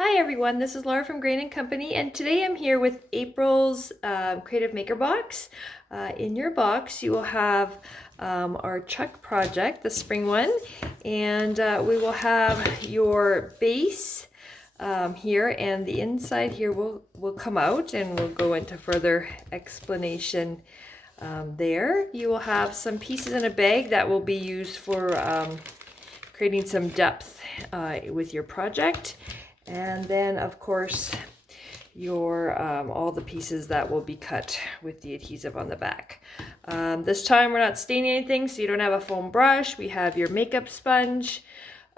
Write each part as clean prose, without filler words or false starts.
Hi everyone, this is Laura from Grain & Company, and today I'm here with April's Creative Maker Box. In your box you will have our Chuck project, the spring one, and we will have your base here, and the inside here will come out and we'll go into further explanation there. You will have some pieces in a bag that will be used for creating some depth with your project. And then, of course, your all the pieces that will be cut with the adhesive on the back. This time we're not staining anything, so you don't have a foam brush. We have your makeup sponge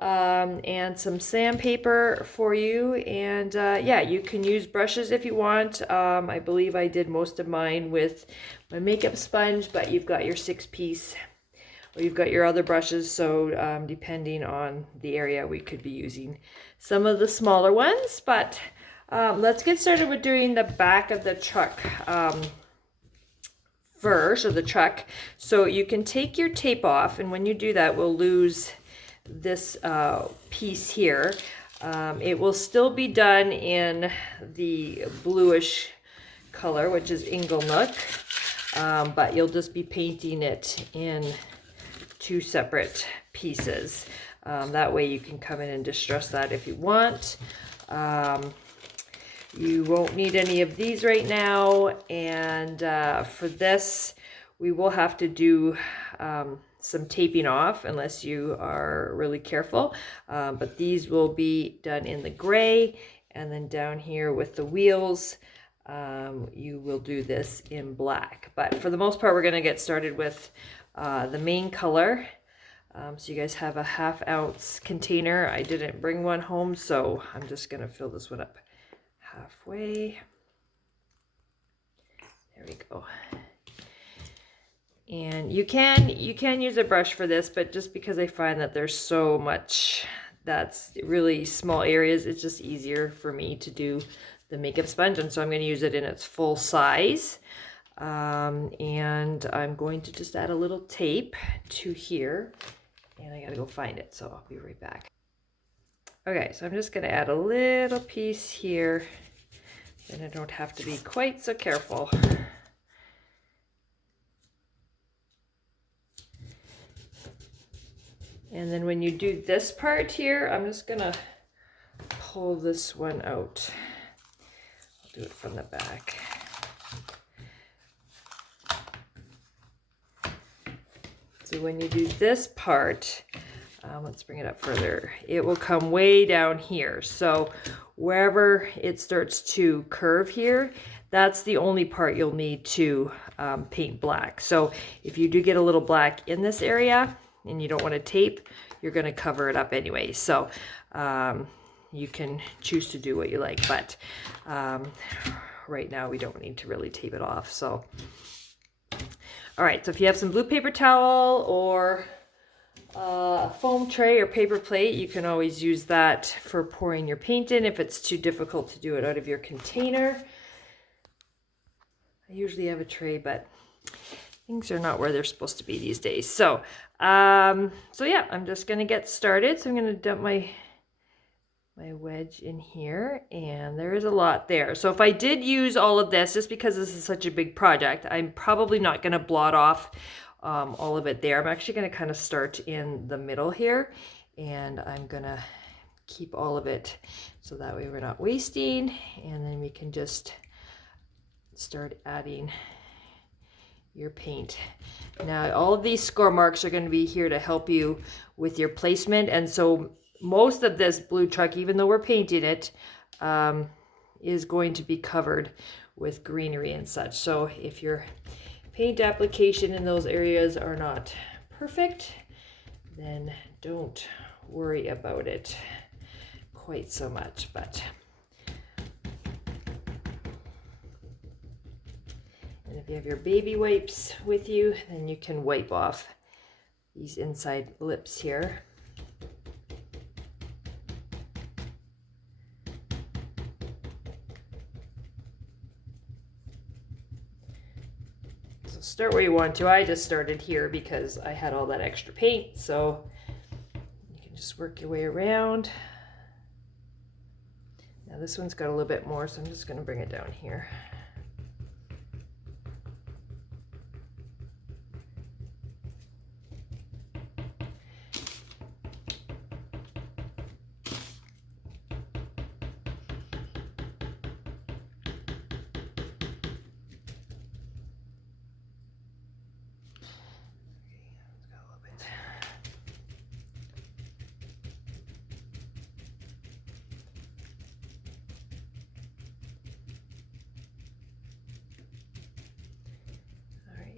and some sandpaper for you. And yeah, you can use brushes if you want. I believe I did most of mine with my makeup sponge, but you've got your 6-piece. Or you've got your other brushes, so depending on the area, we could be using some of the smaller ones. But let's get started with doing the back of the truck first, or the truck. So you can take your tape off, and when you do that, we'll lose this piece here. It will still be done in the bluish color, which is Inglenook, but you'll just be painting it in 2 separate pieces. That way you can come in and distress that if you want. You won't need any of these right now, and for this we will have to do some taping off unless you are really careful, but these will be done in the gray, and then down here with the wheels you will do this in black. But for the most part we're going to get started with the main color. So you guys have a 1/2 ounce container. I didn't bring one home, so I'm just going to fill this one up halfway. There we go. And you can use a brush for this, but just because I find that there's so much that's really small areas, it's just easier for me to do the makeup sponge, and so I'm going to use it in its full size. And I'm going to just add a little tape to here, and I gotta go find it, so I'll be right back. Okay, so I'm just gonna add a little piece here, then I don't have to be quite so careful. And then when you do this part here, I'm just gonna pull this one out. I'll do it from the back. So when you do this part, let's bring it up further, it will come way down here. So wherever it starts to curve here, that's the only part you'll need to paint black. So if you do get a little black in this area and you don't want to tape, you're going to cover it up anyway. So you can choose to do what you like, but right now we don't need to really tape it off. So all right, so if you have some blue paper towel or a foam tray or paper plate, you can always use that for pouring your paint in if it's too difficult to do it out of your container. I usually have a tray, but things are not where they're supposed to be these days. So, so yeah, I'm just gonna get started. So I'm gonna dump my wedge in here, and there is a lot there. So if I did use all of this, just because this is such a big project, I'm probably not going to blot off all of it there. I'm actually going to kind of start in the middle here, and I'm going to keep all of it so that way we're not wasting, and then we can just start adding your paint. Now all of these score marks are going to be here to help you with your placement, and so most of this blue truck, even though we're painting it, is going to be covered with greenery and such. So if your paint application in those areas are not perfect, then don't worry about it quite so much. But and if you have your baby wipes with you, then you can wipe off these inside lips here. Start where you want to. I just started here because I had all that extra paint, so you can just work your way around. this one's got a little bit more, so I'm just going to bring it down here.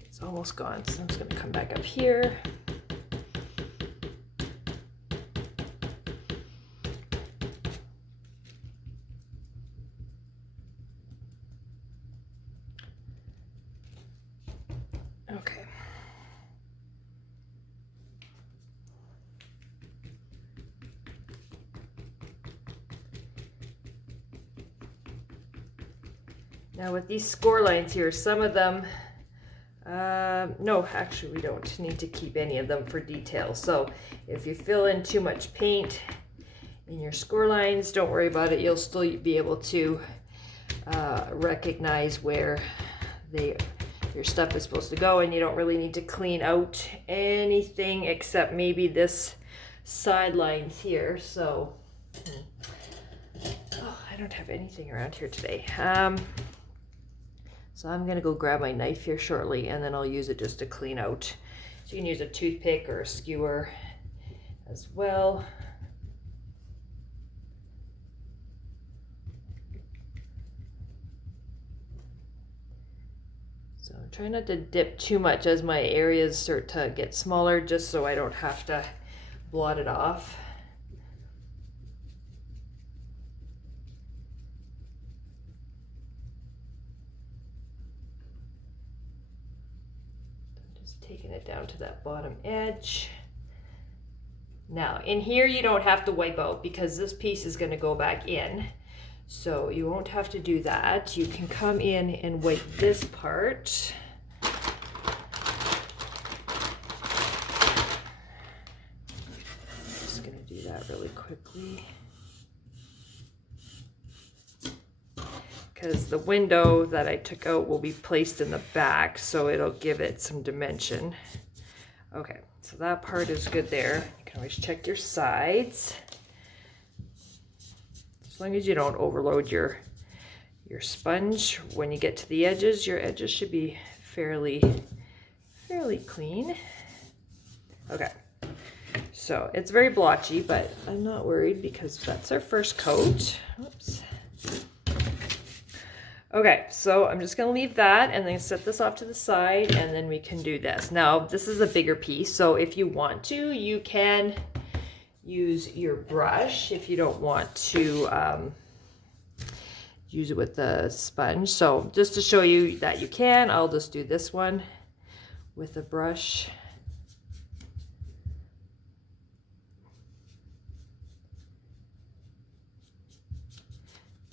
It's almost gone, so I'm just going to come back up here. Okay. Now with these score lines here, some of them no, actually we don't need to keep any of them for detail. So if you fill in too much paint in your score lines, don't worry about it. You'll still be able to recognize where your stuff is supposed to go, and you don't really need to clean out anything except maybe this sidelines here. So oh, I don't have anything around here today. So I'm going to go grab my knife here shortly, and then I'll use it just to clean out. So you can use a toothpick or a skewer as well. So I'm trying not to dip too much as my areas start to get smaller, just so I don't have to blot it off. Taking it down to that bottom edge. Now in here you don't have to wipe out because this piece is going to go back in, so you won't have to do that. You can come in and wipe this part. Just going to do that really quickly, because the window that I took out will be placed in the back, so it'll give it some dimension. Okay, so that part is good there. You can always check your sides. As long as you don't overload your sponge when you get to the edges, your edges should be fairly clean. Okay, so it's very blotchy, but I'm not worried because that's our first coat. Oops. Okay, so I'm just going to leave that and then set this off to the side, and then we can do this. Now, this is a bigger piece, so if you want to, you can use your brush if you don't want to use it with the sponge. So just to show you that you can, I'll just do this one with a brush.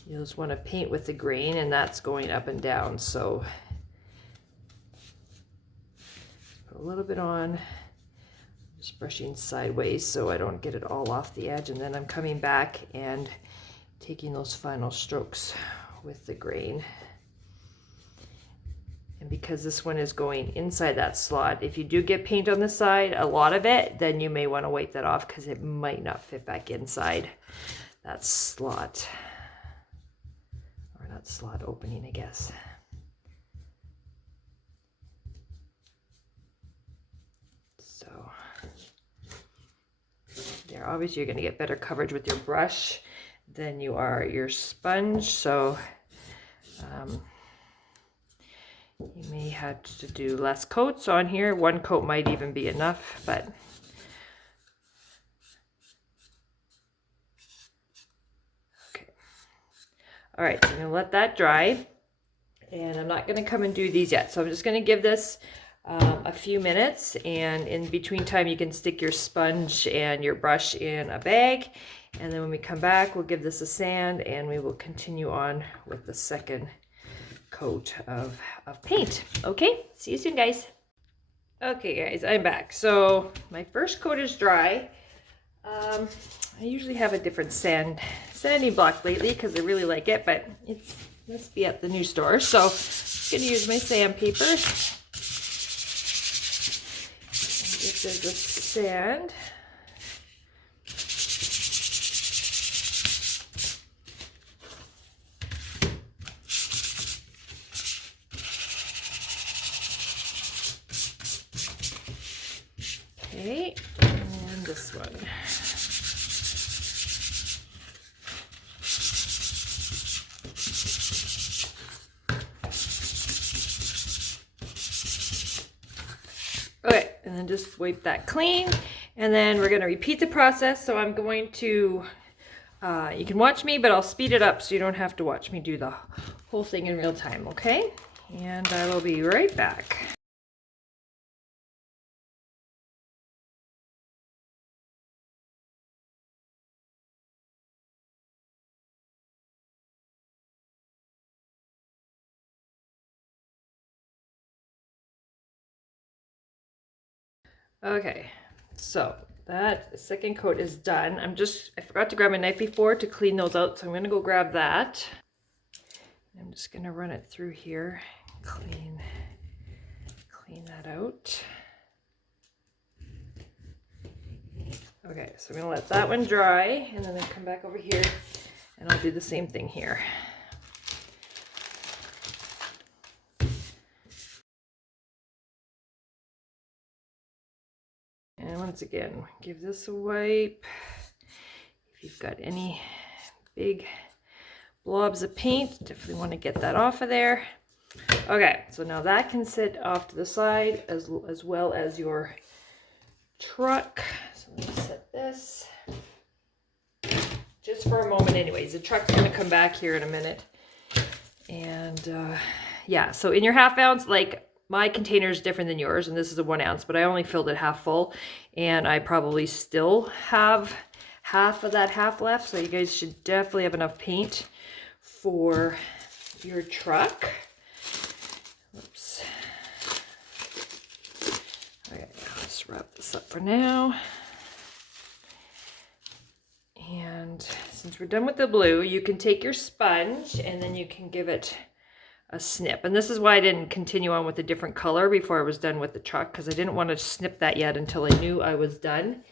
You just want to paint with the grain, and that's going up and down. So put a little bit on, just brushing sideways so I don't get it all off the edge, and then I'm coming back and taking those final strokes with the grain. And because this one is going inside that slot, if you do get paint on the side, a lot of it, then you may want to wipe that off because it might not fit back inside that slot. Not slot opening, I guess. So there, obviously you're going to get better coverage with your brush than you are your sponge, so you may have to do less coats on here. One coat might even be enough, but all right, so I'm gonna let that dry, and I'm not gonna come and do these yet. So I'm just gonna give this a few minutes, and in between time you can stick your sponge and your brush in a bag, and then when we come back we'll give this a sand and we will continue on with the second coat of paint. Okay, see you soon, guys. Okay guys, I'm back. So my first coat is dry. I usually have a different sanding block lately because I really like it, but it must be at the new store. So I'm going to use my sandpaper. If there's a sand. Okay, and this one. Okay, and then just wipe that clean. And then we're going to repeat the process. So I'm going to, you can watch me, but I'll speed it up so you don't have to watch me do the whole thing in real time, okay? And I will be right back. Okay, so that second coat is done. I forgot to grab my knife before to clean those out, so I'm gonna go grab that. I'm just gonna run it through here, clean that out. Okay, so I'm gonna let that one dry, and then I come back over here, and I'll do the same thing here. And once again, give this a wipe. If you've got any big blobs of paint, definitely want to get that off of there. Okay, so now that can sit off to the side as well as your truck. So let me set this just for a moment anyways. The truck's going to come back here in a minute. And yeah, so in your ½ ounce, like my container is different than yours, and this is a 1 ounce, but I only filled it half full, and I probably still have half of that half left. So you guys should definitely have enough paint for your truck. Oops. Okay, let's wrap this up for now. And since we're done with the blue, you can take your sponge and then you can give it a snip. And this is why I didn't continue on with a different color before I was done with the truck, because I didn't want to snip that yet until I knew I was done.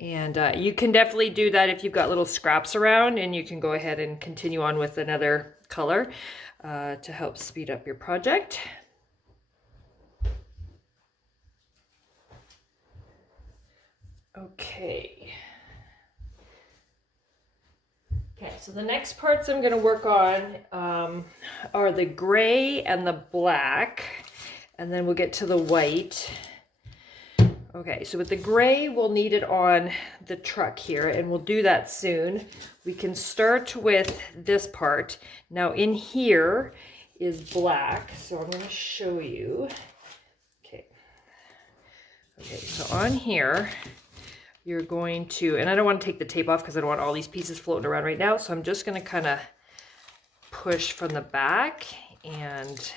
And you can definitely do that if you've got little scraps around, and you can go ahead and continue on with another color to help speed up your project. Okay. Okay, so the next parts I'm going to work on are the gray and the black, and then we'll get to the white. Okay, so with the gray, we'll need it on the truck here, and we'll do that soon. We can start with this part. Now in here is black, so I'm going to show you. Okay, so on here, you're going to, and I don't want to take the tape off because I don't want all these pieces floating around right now, so I'm just going to kind of push from the back and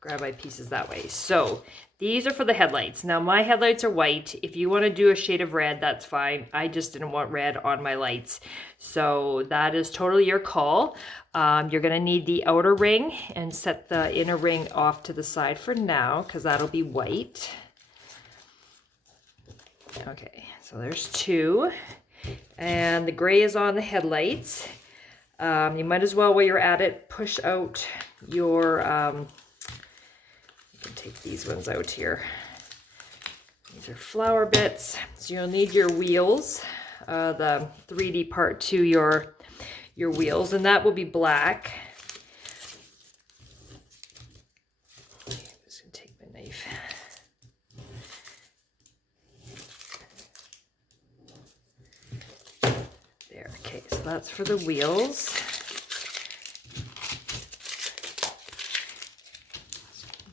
grab my pieces that way. So these are for the headlights. Now my headlights are white. If you want to do a shade of red, that's fine. I just didn't want red on my lights. So that is totally your call. You're going to need the outer ring, and set the inner ring off to the side for now because that'll be white. Okay, so there's two, and the gray is on the headlights. You might as well, while you're at it, push out your, you can take these ones out here. These are flower bits, so you'll need your wheels, the 3D part to your wheels, and that will be black. I'm just gonna take my knife. Okay, so that's for the wheels.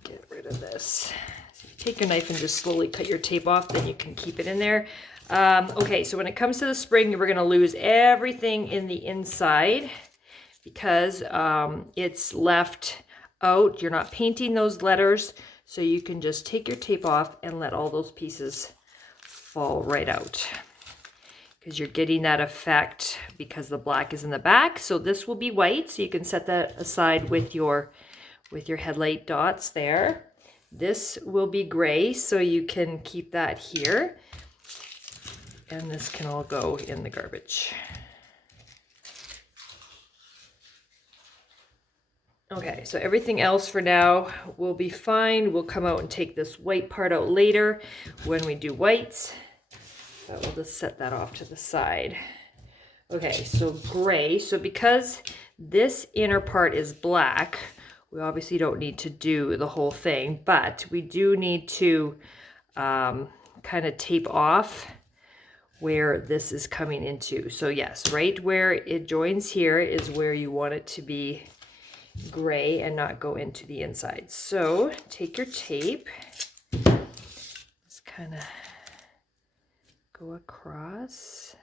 Get rid of this. So you take your knife and just slowly cut your tape off, then you can keep it in there. Okay, so when it comes to the spring, we're going to lose everything in the inside because it's left out. You're not painting those letters, so you can just take your tape off and let all those pieces fall right out. because you're getting that effect because the black is in the back. So this will be white, so you can set that aside with your headlight dots there. This will be gray, so you can keep that here. And this can all go in the garbage. Okay, so everything else for now will be fine. We'll come out and take this white part out later when we do whites. But we'll just set that off to the side. Okay, so gray. So because this inner part is black, we obviously don't need to do the whole thing, but we do need to kind of tape off where this is coming into. So yes, right where it joins here is where you want it to be gray and not go into the inside. So take your tape, just kind of go across.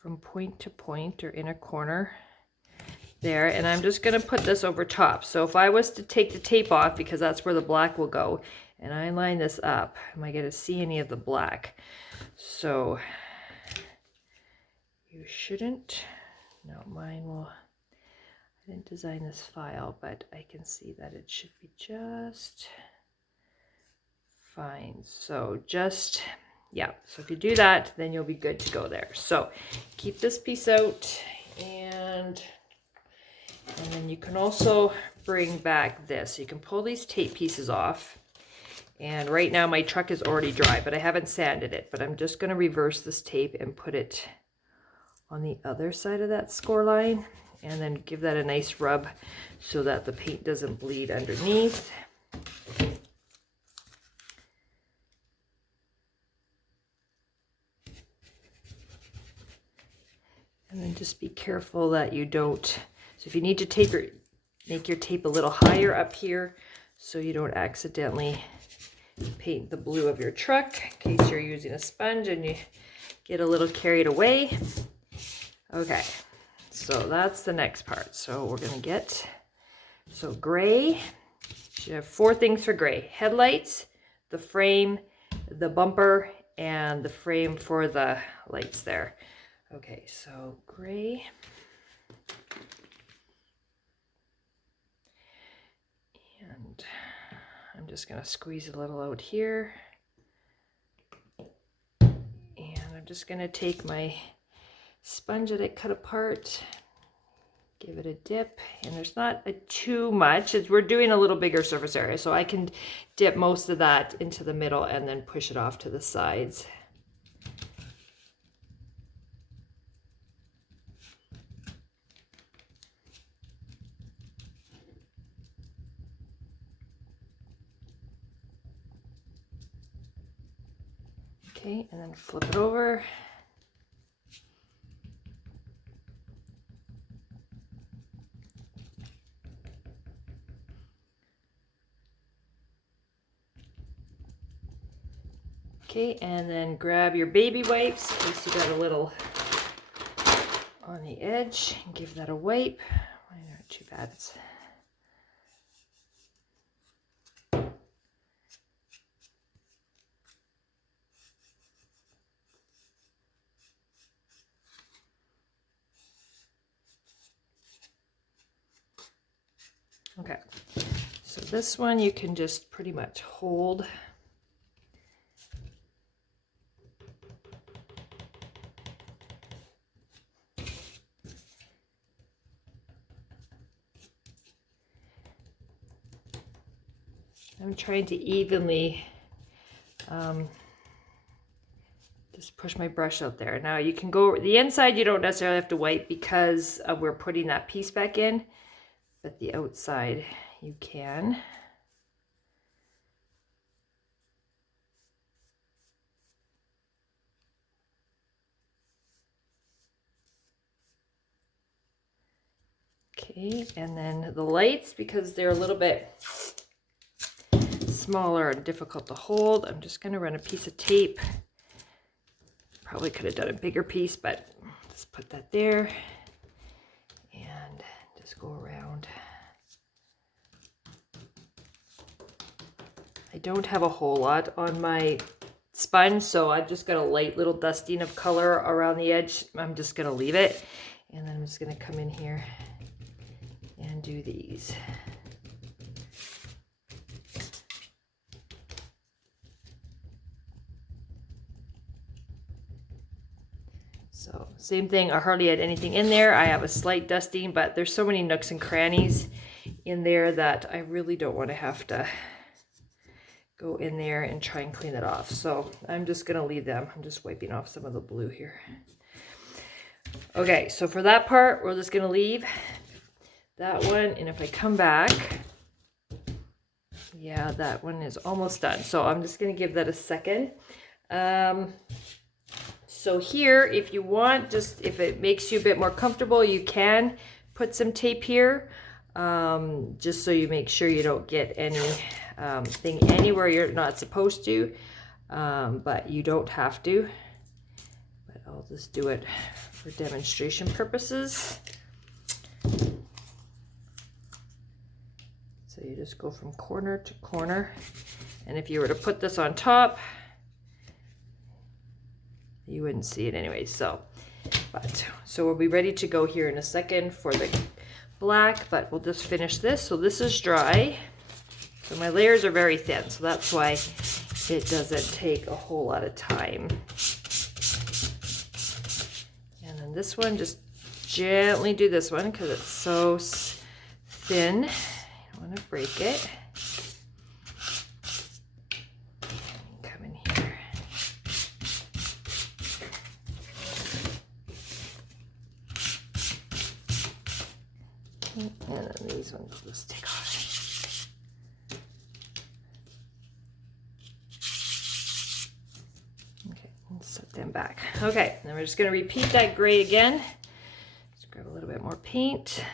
From point to point or inner corner there, and I'm just going to put this over top. So if I was to take the tape off, because that's where the black will go, and I line this up, am I going to see any of the black? So you shouldn't. No, mine will. I didn't design this file, but I can see that it should be just fine. So just, yeah, so if you do that, then you'll be good to go there. So keep this piece out, and then you can also bring back this. You can pull these tape pieces off. And right now my truck is already dry, but I haven't sanded it. But I'm just going to reverse this tape and put it on the other side of that score line. And then give that a nice rub so that the paint doesn't bleed underneath. And then just be careful that you don't, so if you need to tape make your tape a little higher up here so you don't accidentally paint the blue of your truck in case you're using a sponge and you get a little carried away. Okay, so that's the next part. So we're gonna get, so gray, you have 4 things for gray: headlights, the frame, the bumper, and the frame for the lights there. Okay, so gray. And I'm just going to squeeze a little out here. And I'm just going to take my sponge that I cut apart, give it a dip, and there's not too much. We're doing a little bigger surface area, so I can dip most of that into the middle and then push it off to the sides. Okay, and then flip it over. Okay, and then grab your baby wipes in case you got a little on the edge, and give that a wipe. Mine aren't too bad. Okay, so this one you can just pretty much hold. I'm trying to evenly just push my brush out there. Now you can go, the inside you don't necessarily have to wipe because we're putting that piece back in, but the outside you can. Okay, and then the lights, because they're a little bit smaller and difficult to hold, I'm just going to run a piece of tape. Probably could have done a bigger piece, but just put that there. and just go around. I don't have a whole lot on my sponge, so I've just got a light little dusting of color around the edge. I'm just going to leave it, and then I'm just going to come in here and do these. So same thing, I hardly had anything in there. I have a slight dusting, but there's so many nooks and crannies in there that I really don't want to have to go in there and try and clean it off. So I'm just going to leave them. I'm just wiping off some of the blue here. Okay, so for that part, we're just going to leave that one. And if I come back, yeah, that one is almost done. So I'm just going to give that a second. So here, if you want, just if it makes you a bit more comfortable, you can put some tape here, just so you make sure you don't get any thing anywhere you're not supposed to, but you don't have to. But I'll just do it for demonstration purposes. So you just go from corner to corner, and if you were to put this on top, you wouldn't see it anyway. So we'll be ready to go here in a second for the black, but we'll just finish this. So this is dry. So my layers are very thin, so that's why it doesn't take a whole lot of time. And then this one, just gently do this one because it's so thin. I don't want to break it. And then these ones will just take off. Okay, let's set them back. Okay, then we're just going to repeat that gray again. Just grab a little bit more paint.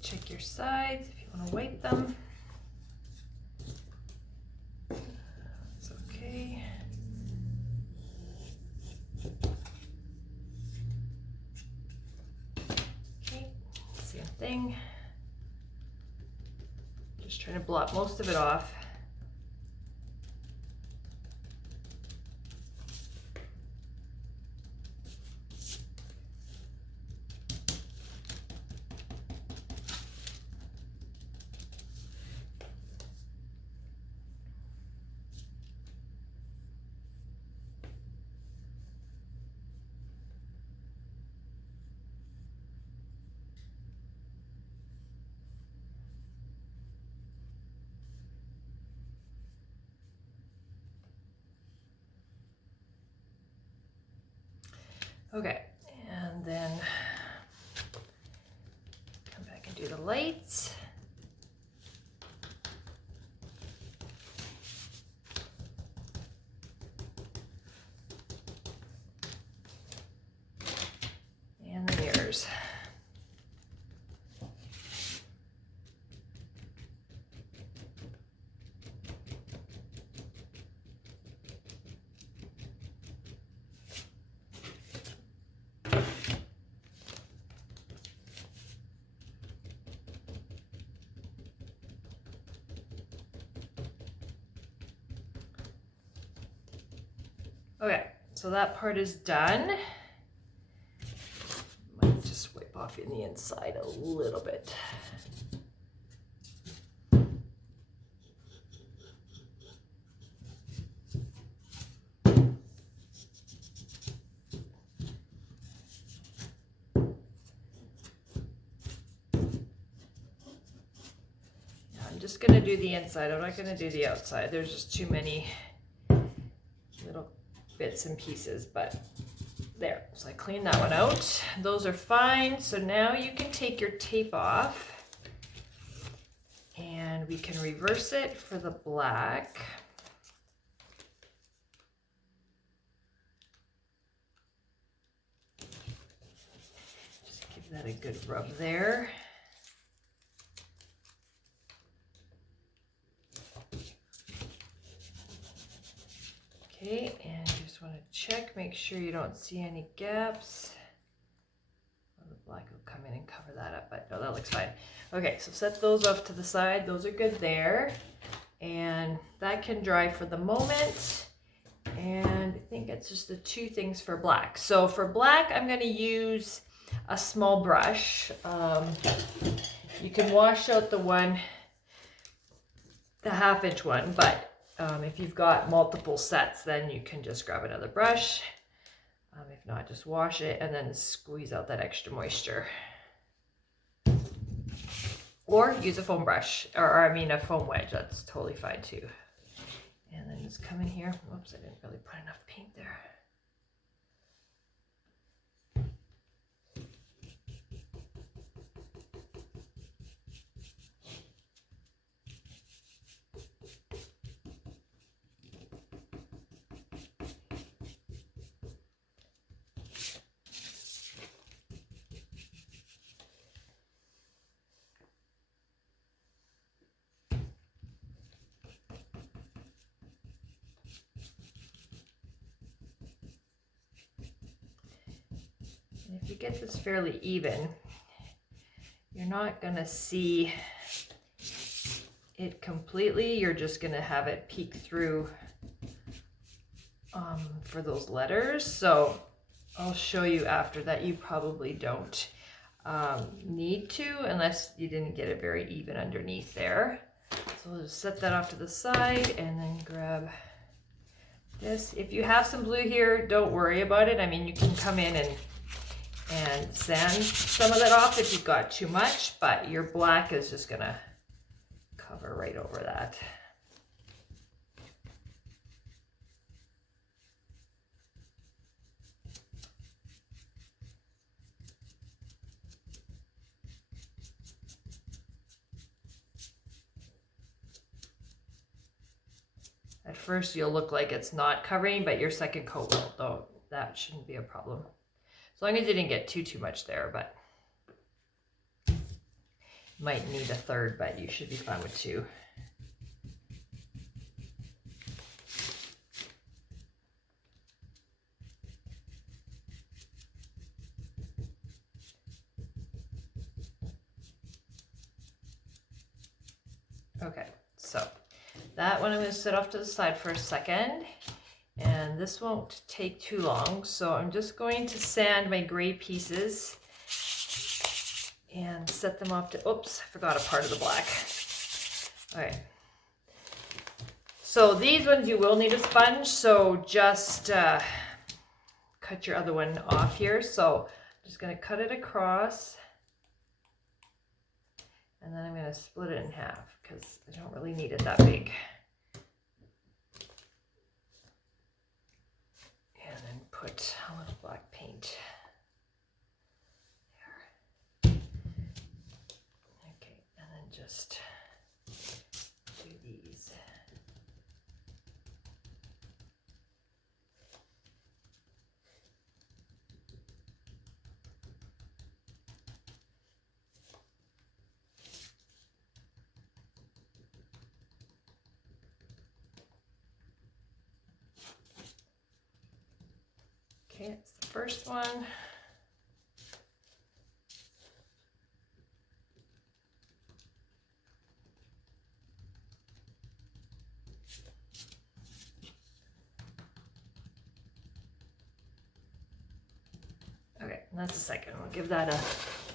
Check your sides if you want to wipe them. It's okay. Okay, same thing. Just trying to blot most of it off. Okay, and then come back and do the lights. And the mirrors. Okay, so that part is done. Might just wipe off in the inside a little bit. I'm just gonna do the inside. I'm not gonna do the outside. There's just too many little bits and pieces, but there. So I cleaned that one out. Those are fine. So now you can take your tape off and we can reverse it for the black. Just give that a good rub there. Okay, and you just want to check, make sure you don't see any gaps. Well, the black will come in and cover that up, but no, that looks fine. Okay, so set those off to the side. Those are good there. And that can dry for the moment. And I think it's just the two things for black. So for black, I'm going to use a small brush. You can wash out the 1/2 inch one, but if you've got multiple sets, then you can just grab another brush. If not, just wash it and then squeeze out that extra moisture. Or use a foam brush, or I mean a foam wedge, that's totally fine too. And then just come in here. Whoops, I didn't really put enough paint there. If you get this fairly even, you're not going to see it completely. You're just going to have it peek through for those letters. So I'll show you after that. You probably don't need to unless you didn't get it very even underneath there. So we'll just set that off to the side and then grab this. If you have some blue here, don't worry about it. I mean, you can come in and sand some of that off if you've got too much, but your black is just gonna cover right over that. At first you'll look like it's not covering, but your second coat will, though that shouldn't be a problem. As long as you didn't get too much there, but you might need a third, but you should be fine with 2. Okay, so that one I'm going to set off to the side for a second. And this won't take too long, so I'm just going to sand my gray pieces and set them off to, oops, I forgot a part of the black. All right. So these ones you will need a sponge, so just cut your other one off here. So I'm just going to cut it across, and then I'm going to split it in half because I don't really need it that big. Put a little black paint there. Okay, and then just do these. Okay, it's the first one. Okay, and that's the second. We'll give that a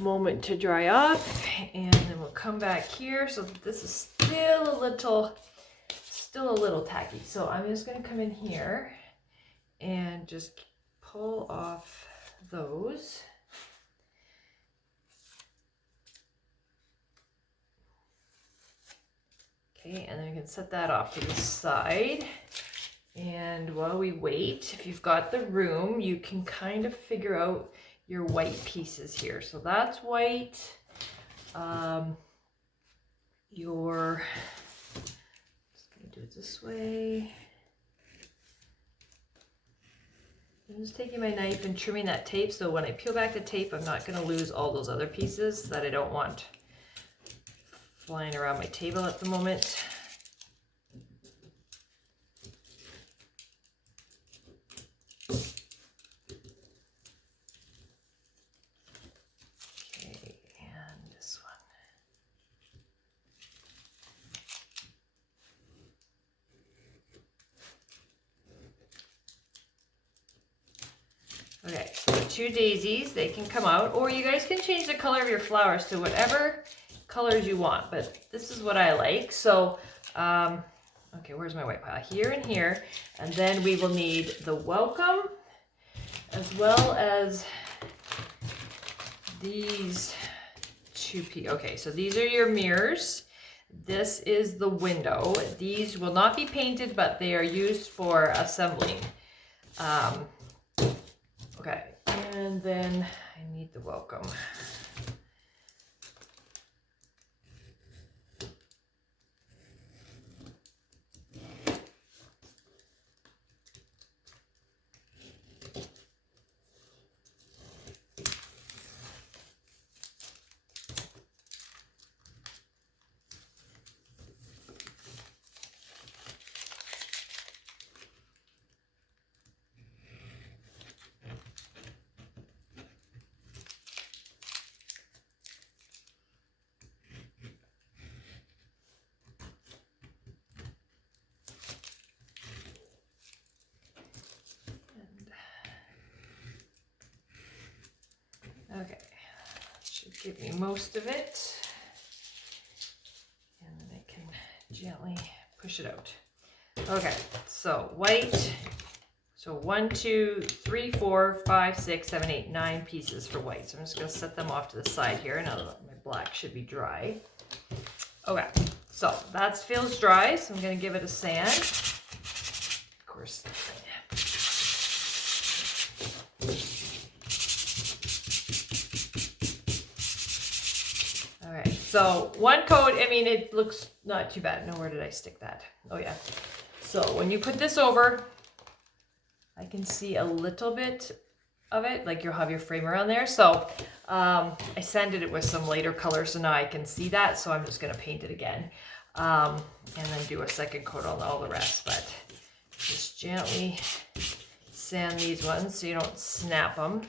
moment to dry off, and then we'll come back here. So this is still a little tacky. So I'm just going to come in here and just pull off those. Okay, and then you can set that off to the side. And while we wait, if you've got the room, you can kind of figure out your white pieces here. So that's white. Just gonna do it this way. I'm just taking my knife and trimming that tape, so when I peel back the tape, I'm not gonna lose all those other pieces that I don't want flying around my table at the moment. Okay, so the two daisies, they can come out, or you guys can change the color of your flowers to whatever colors you want, but this is what I like. So, okay, where's my white pile? Here and here, and then we will need the welcome, as well as these two pieces. Okay, so these are your mirrors. This is the window. These will not be painted, but they are used for assembling. Okay, and then I need the welcome. Okay, should give me most of it, and then I can gently push it out. Okay, so white, so 1, 2, 3, 4, 5, 6, 7, 8, 9 pieces for white. So I'm just going to set them off to the side here. Now my black should be dry. Okay, so that feels dry, so I'm going to give it a sand. Of course. Alright, so one coat, I mean, it looks not too bad. Now, where did I stick that? Oh yeah. So when you put this over, I can see a little bit of it, like you'll have your frame around there. So I sanded it with some lighter color, so now I can see that. So I'm just going to paint it again, and then do a second coat on all the rest. But just gently sand these ones so you don't snap them.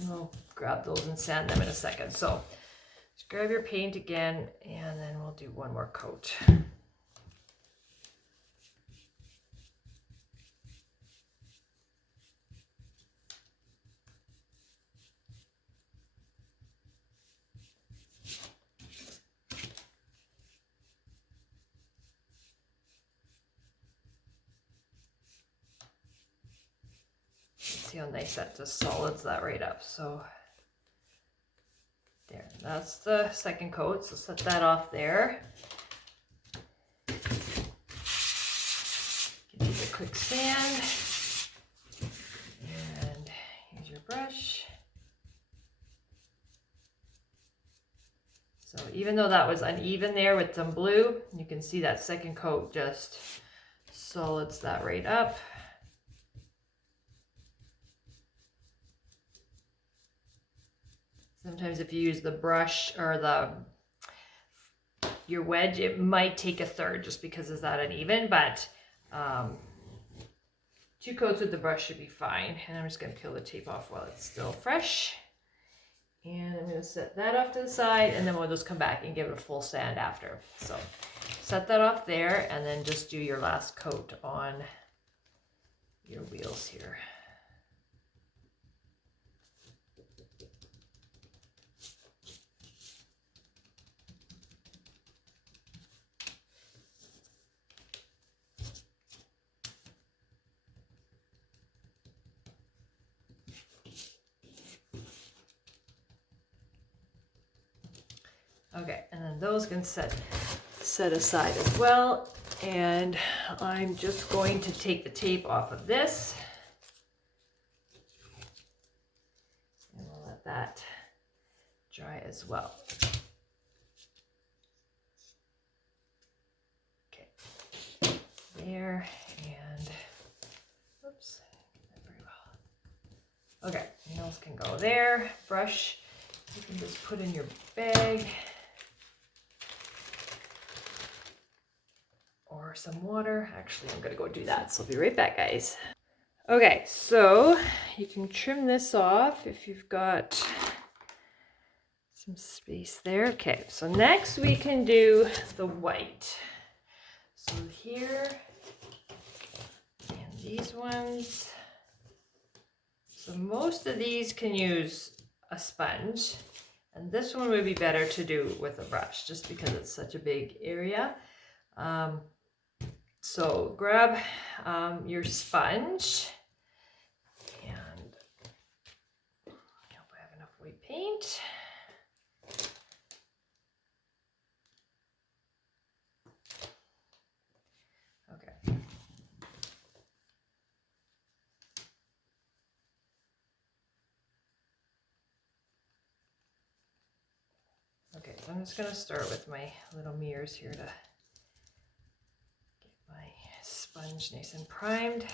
And we'll grab those and sand them in a second. So just grab your paint again, and then we'll do one more coat. See how nice that just solids that right up. So there, that's the second coat. So set that off there. Give it a quick sand. And here's your brush. So even though that was uneven there with some blue, you can see that second coat just solids that right up. Sometimes if you use the brush or your wedge, it might take a third just because it's that uneven, but 2 coats with the brush should be fine. And I'm just going to peel the tape off while it's still fresh. And I'm going to set that off to the side, and then we'll just come back and give it a full sand after. So set that off there, and then just do your last coat on your wheels here. Okay, and then those can set aside as well. And I'm just going to take the tape off of this. And we'll let that dry as well. Okay, there, and oops, not very well. Okay, nails can go there. Brush, you can just put in your bag. Or some water. Actually, I'm gonna go do that, so I'll be right back, guys. Okay, so you can trim this off if you've got some space there. Okay, so next we can do the white. So here, and these ones. So most of these can use a sponge, and this one would be better to do with a brush, just because it's such a big area. So grab your sponge, and I hope I have enough white paint. Okay. Okay, so I'm just going to start with my little mirrors here to get my sponge nice and primed.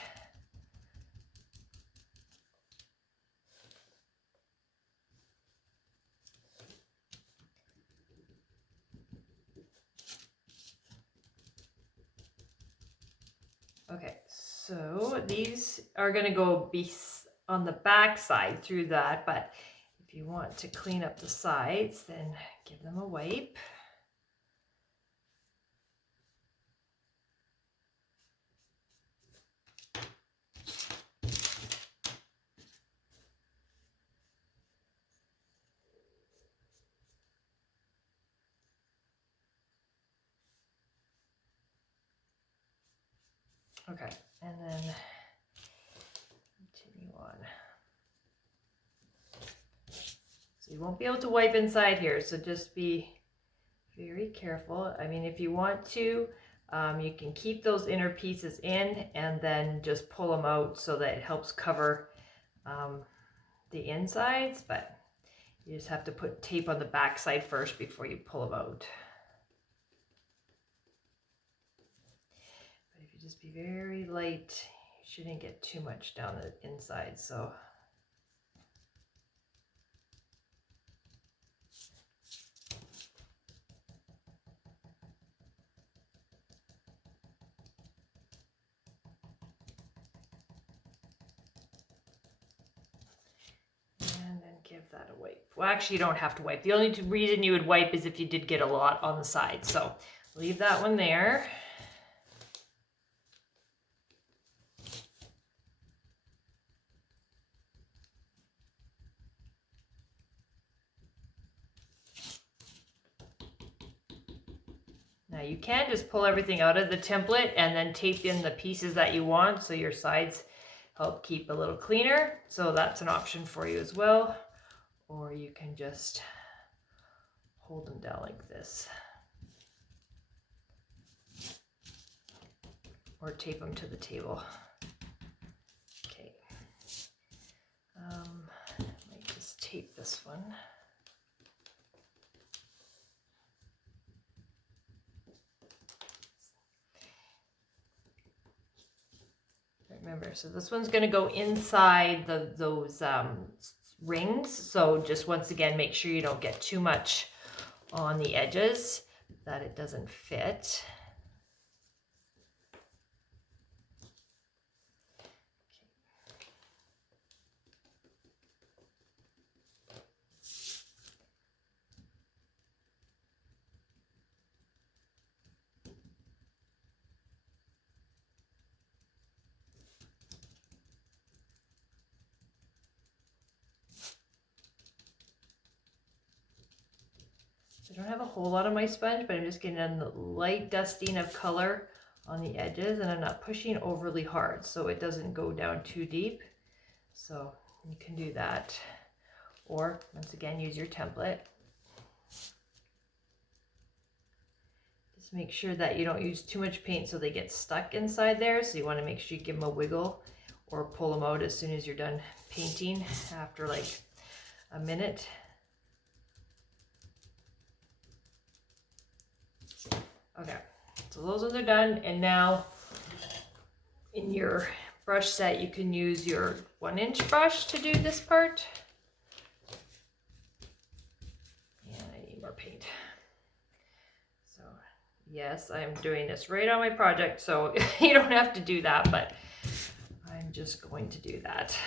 Okay, so these are going to go be on the back side through that, but if you want to clean up the sides, then give them a wipe. Okay, and then continue on. So you won't be able to wipe inside here, so just be very careful. I mean, if you want to, you can keep those inner pieces in and then just pull them out so that it helps cover the insides, but you just have to put tape on the back side first before you pull them out. But if you just be very light, you shouldn't get too much down the inside. So give that a wipe. Well, actually, you don't have to wipe. The only reason you would wipe is if you did get a lot on the side. So leave that one there. Now you can just pull everything out of the template and then tape in the pieces that you want so your sides help keep a little cleaner. So that's an option for you as well. Or you can just hold them down like this. Or tape them to the table. Okay. Might just tape this one. Remember, so this one's going to go inside those rings. So just once again, make sure you don't get too much on the edges, that it doesn't fit. I don't have a whole lot of my sponge, but I'm just getting a light dusting of color on the edges, and I'm not pushing overly hard so it doesn't go down too deep. So you can do that, or once again use your template. make sure that you don't use too much paint so they get stuck inside there. So you want to make sure you give them a wiggle or pull them out as soon as you're done painting after like a minute. Okay, so those ones are done, and now in your brush set you can use your 1-inch brush to do this part. And I need more paint. So yes, I'm doing this right on my project, so you don't have to do that, but I'm just going to do that.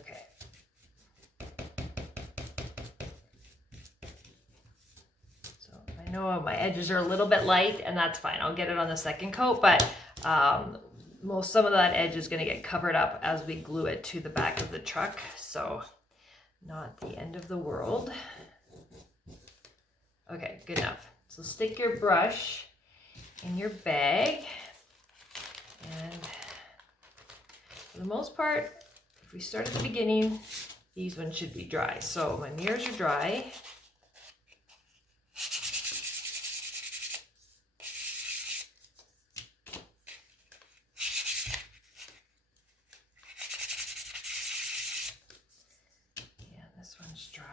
Okay. So I know my edges are a little bit light, and that's fine. I'll get it on the second coat, but some of that edge is going to get covered up as we glue it to the back of the truck. So not the end of the world. Okay, good enough. So stick your brush in your bag, and for the most part, if we start at the beginning, these ones should be dry. So my mirrors are dry. And this one's dry.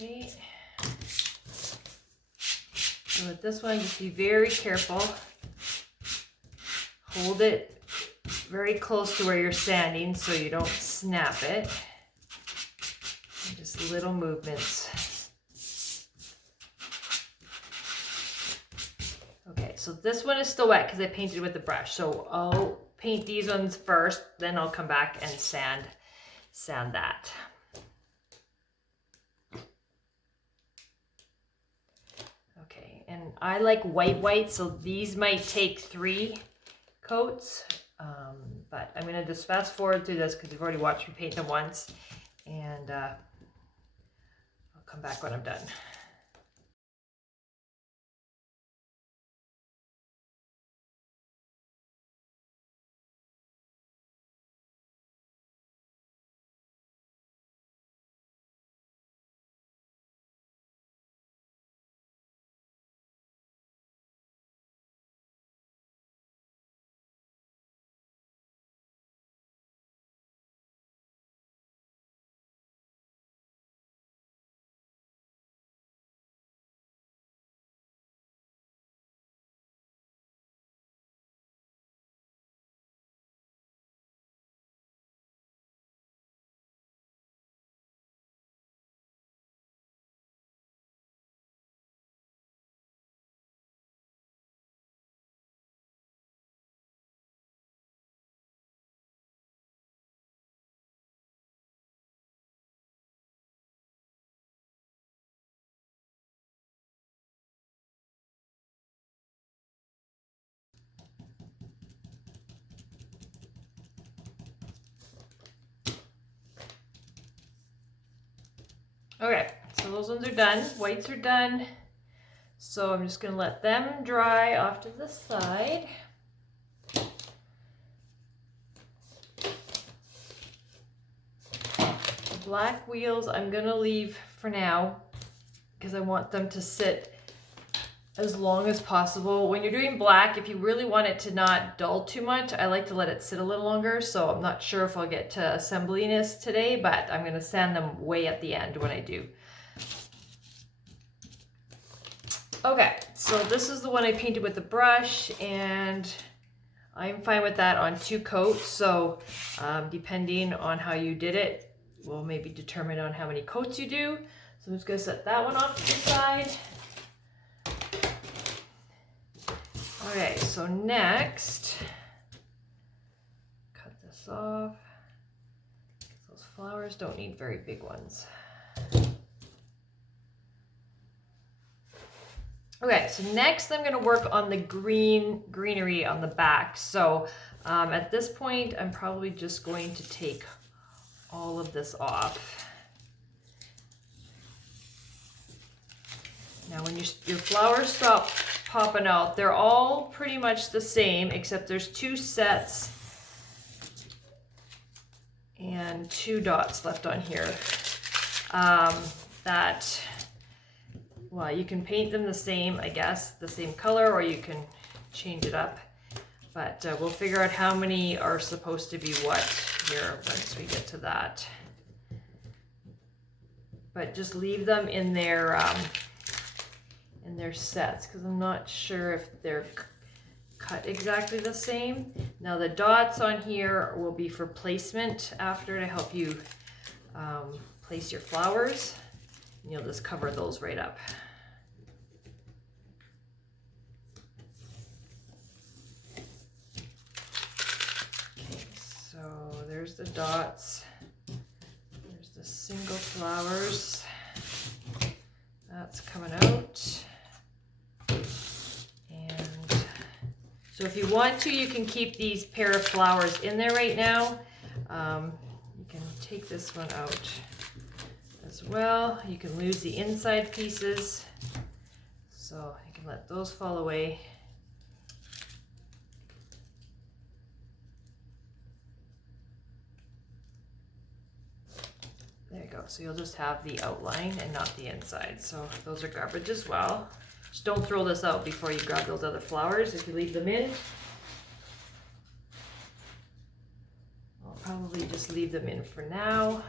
Okay. So with this one, just be very careful. Hold it very close to where you're standing so you don't snap it. And just little movements. Okay, so this one is still wet because I painted with the brush. So I'll paint these ones first, then I'll come back and sand that. Okay, and I like white, so these might take 3 coats, but I'm gonna just fast forward through this because you've already watched me paint them once, and I'll come back when I'm done. Okay, so those ones are done. Whites are done. So I'm just gonna let them dry off to the side. The black wheels I'm gonna leave for now because I want them to sit as long as possible. When you're doing black, if you really want it to not dull too much, I like to let it sit a little longer. So I'm not sure if I'll get to assembling this today, but I'm gonna sand them way at the end when I do. Okay, so this is the one I painted with the brush, and I'm fine with that on 2 coats. So depending on how you did it, will maybe determine on how many coats you do. So I'm just gonna set that one off to the side. Okay, so next, cut this off. Those flowers don't need very big ones. Okay, so next I'm gonna work on the greenery on the back. So at this point, I'm probably just going to take all of this off. Now when your flowers stop popping out, they're all pretty much the same, except there's 2 sets and 2 dots left on here. Well, you can paint them the same, I guess, the same color, or you can change it up. But we'll figure out how many are supposed to be what here once we get to that. But just leave them in their sets, because I'm not sure if they're cut exactly the same. Now the dots on here will be for placement after, to help you place your flowers. And you'll just cover those right up. Okay, so there's the dots. There's the single flowers. That's coming out. And so if you want to, you can keep these pair of flowers in there right now. You can take this one out as well. You can lose the inside pieces, so you can let those fall away. There you go. So you'll just have the outline and not the inside. So those are garbage as well. Just don't throw this out before you grab those other flowers. If you leave them in, I'll probably just leave them in for now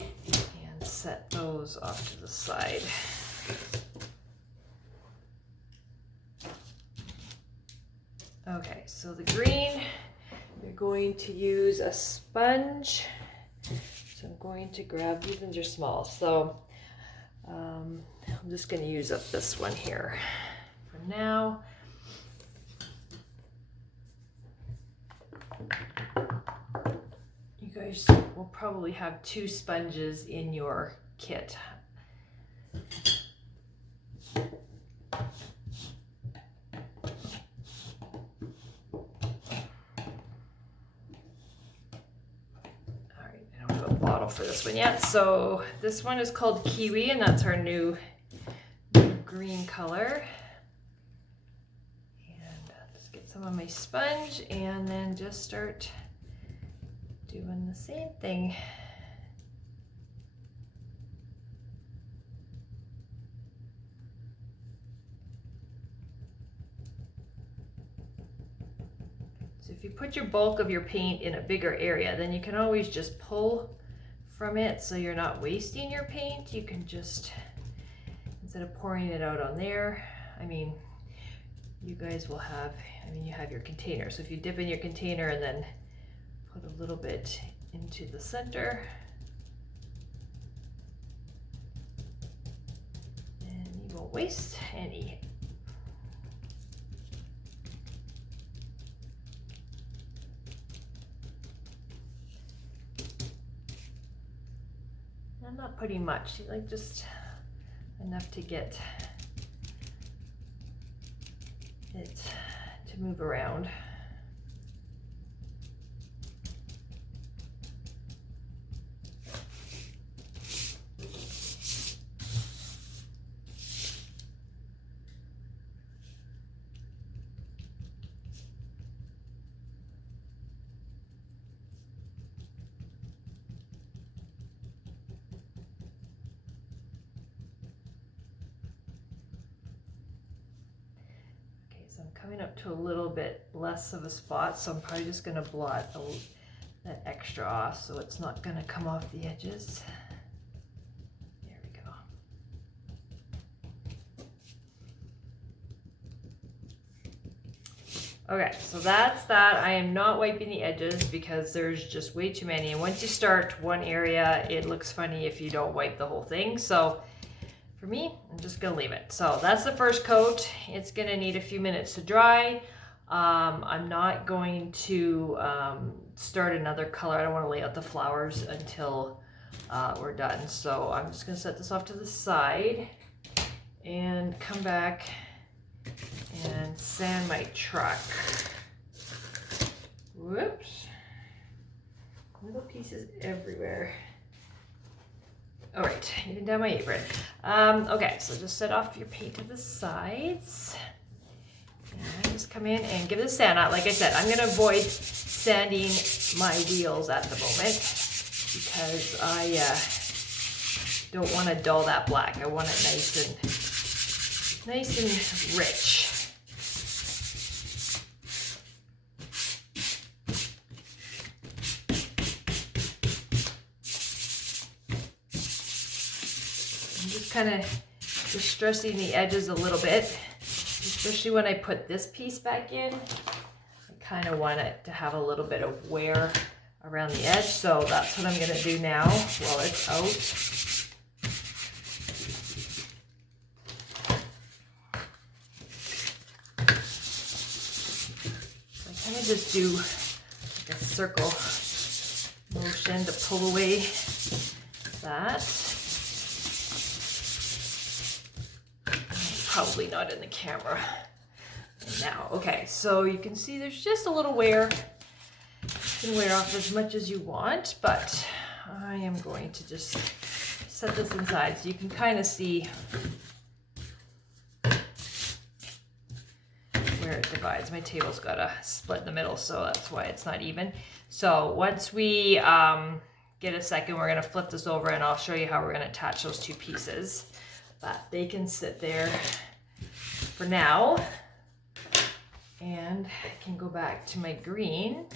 and set those off to the side. Okay, so the green, you're going to use a sponge. So I'm going to grab, these ones are small, so I'm just going to use up this one here for now. You guys will probably have 2 sponges in your kit. Bottle for this one yet. So this one is called Kiwi, and that's our new green color. And just get some of my sponge and then just start doing the same thing. So if you put your bulk of your paint in a bigger area, then you can always just pull from it, so you're not wasting your paint. You can just, instead of pouring it out on there, I mean, you guys will have, you have your container. So if you dip in your container and then put a little bit into the center, and you won't waste any. I'm not putting much, like just enough to get it to move around. So I'm coming up to a little bit less of a spot, so I'm probably just going to blot that extra off so it's not going to come off the edges. There we go. Okay, so that's that. I am not wiping the edges because there's just way too many. And once you start one area, it looks funny if you don't wipe the whole thing. So for me, I'm just gonna leave it. So that's the first coat. It's gonna need a few minutes to dry. I'm not going to start another color. I don't want to lay out the flowers until we're done. So I'm just gonna set this off to the side and come back and sand my truck. Whoops. Little pieces everywhere. All right, even down my apron. Okay, so just set off your paint to the sides. And just come in and give it a sand out. Like I said, I'm gonna avoid sanding my wheels at the moment because I don't want to dull that black. I want it nice and rich. I'm just kind of distressing the edges a little bit, especially when I put this piece back in. I kind of want it to have a little bit of wear around the edge, so that's what I'm going to do now while it's out. Just do like a circle motion to pull away that. Probably not in the camera now. Okay, so you can see there's just a little wear. You can wear off as much as you want, but I am going to just set this inside so you can kind of see where it divides. My table's got a split in the middle, so that's why it's not even. So once we get a second, we're going to flip this over and I'll show you how we're going to attach those two pieces. But they can sit there for now. And I can go back to my green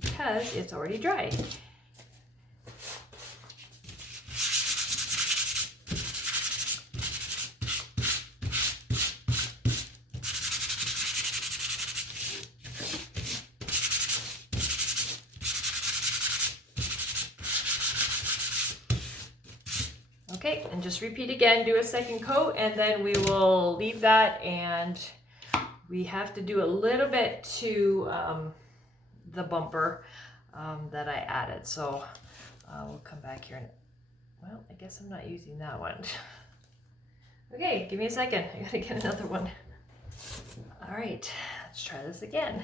because it's already dry. Okay, and just repeat again, do a second coat, and then we will leave that, and we have to do a little bit to the bumper that I added. So we'll come back here and, well, I guess I'm not using that one. Okay, give me a second. I gotta get another one. All right, let's try this again.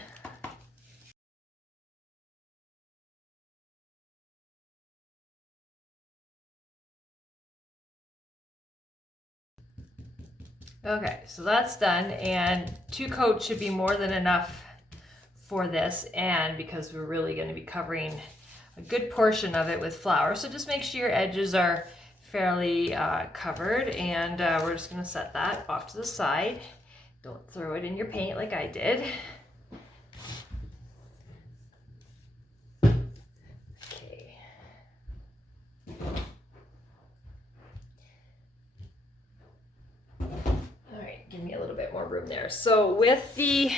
Okay, so that's done, and 2 coats should be more than enough for this, and because we're really going to be covering a good portion of it with flour, so just make sure your edges are fairly covered, and we're just going to set that off to the side. Don't throw it in your paint like I did. Okay. Give me a little bit more room there. So with the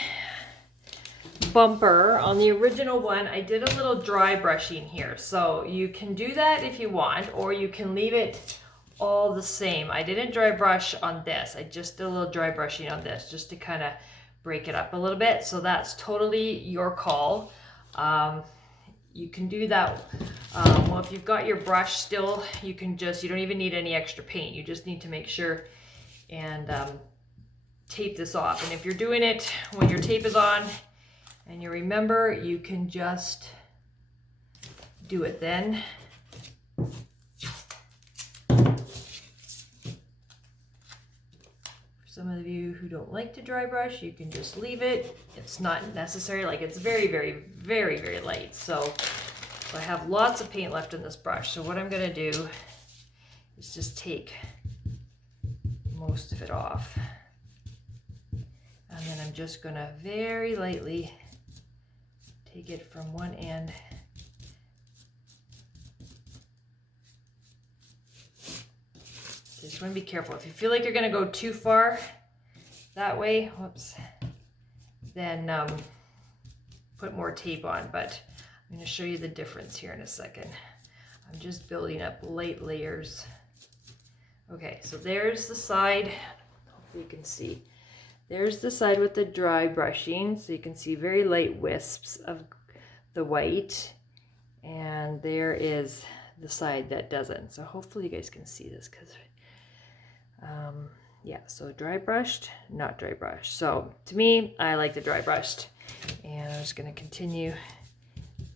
bumper on the original one, I did a little dry brushing here. So you can do that if you want, or you can leave it all the same. I didn't dry brush on this. I just did a little dry brushing on this just to kind of break it up a little bit. So that's totally your call. You can do that. Well, if you've got your brush still, you don't even need any extra paint. You just need to make sure and tape this off. And if you're doing it when your tape is on and you remember, you can just do it then. For some of you who don't like to dry brush, you can just leave it. It's not necessary, like it's very, very, very, very light. So I have lots of paint left in this brush. So what I'm gonna do is just take most of it off. And then I'm just gonna very lightly take it from one end. Just want to be careful. If you feel like you're gonna go too far that way, whoops, then put more tape on, but I'm going to show you the difference here in a second. I'm just building up light layers. Okay, so there's the side. Hopefully you can see. There's the side with the dry brushing, so you can see very light wisps of the white. And there is the side that doesn't. So hopefully you guys can see this, because yeah, so dry brushed, not dry brushed. So to me, I like the dry brushed. And I'm just going to continue.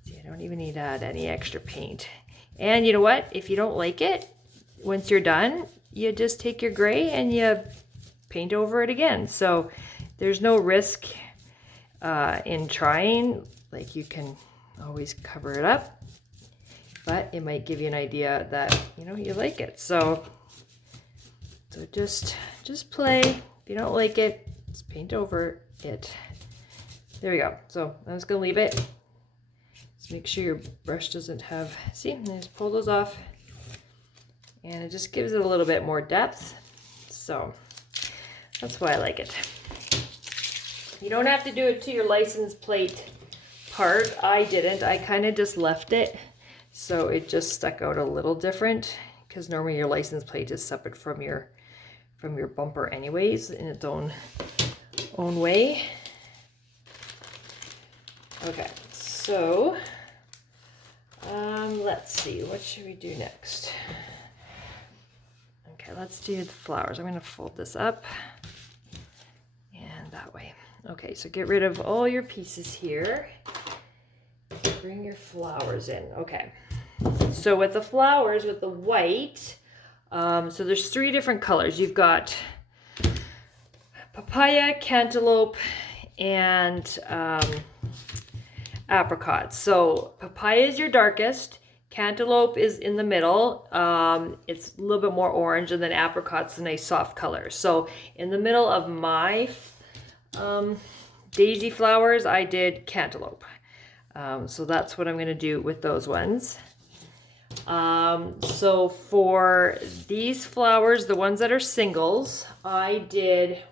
See, I don't even need to add any extra paint. And you know what? If you don't like it, once you're done, you just take your gray and you paint over it again. So there's no risk in trying. Like, you can always cover it up, but it might give you an idea that, you know, you like it. So just play. If you don't like it, just paint over it. There we go. So I'm just gonna leave it. Just make sure your brush doesn't have, see, and just pull those off. And it just gives it a little bit more depth. So that's why I like it. You don't have to do it to your license plate part. I didn't. I kind of just left it. So it just stuck out a little different, because normally your license plate is separate from your bumper anyways, in its own way. Okay, so let's see, what should we do next? Okay, let's do the flowers. I'm going to fold this up and that way. Okay, so get rid of all your pieces here. Bring your flowers in. Okay, so with the flowers, with the white, so there's 3 different colors. You've got papaya, cantaloupe, and apricot. So papaya is your darkest, cantaloupe is in the middle, it's a little bit more orange, and then apricot's a nice soft color. So in the middle of my daisy flowers, I did cantaloupe. So that's what I'm going to do with those ones. So for these flowers, the ones that are singles, I did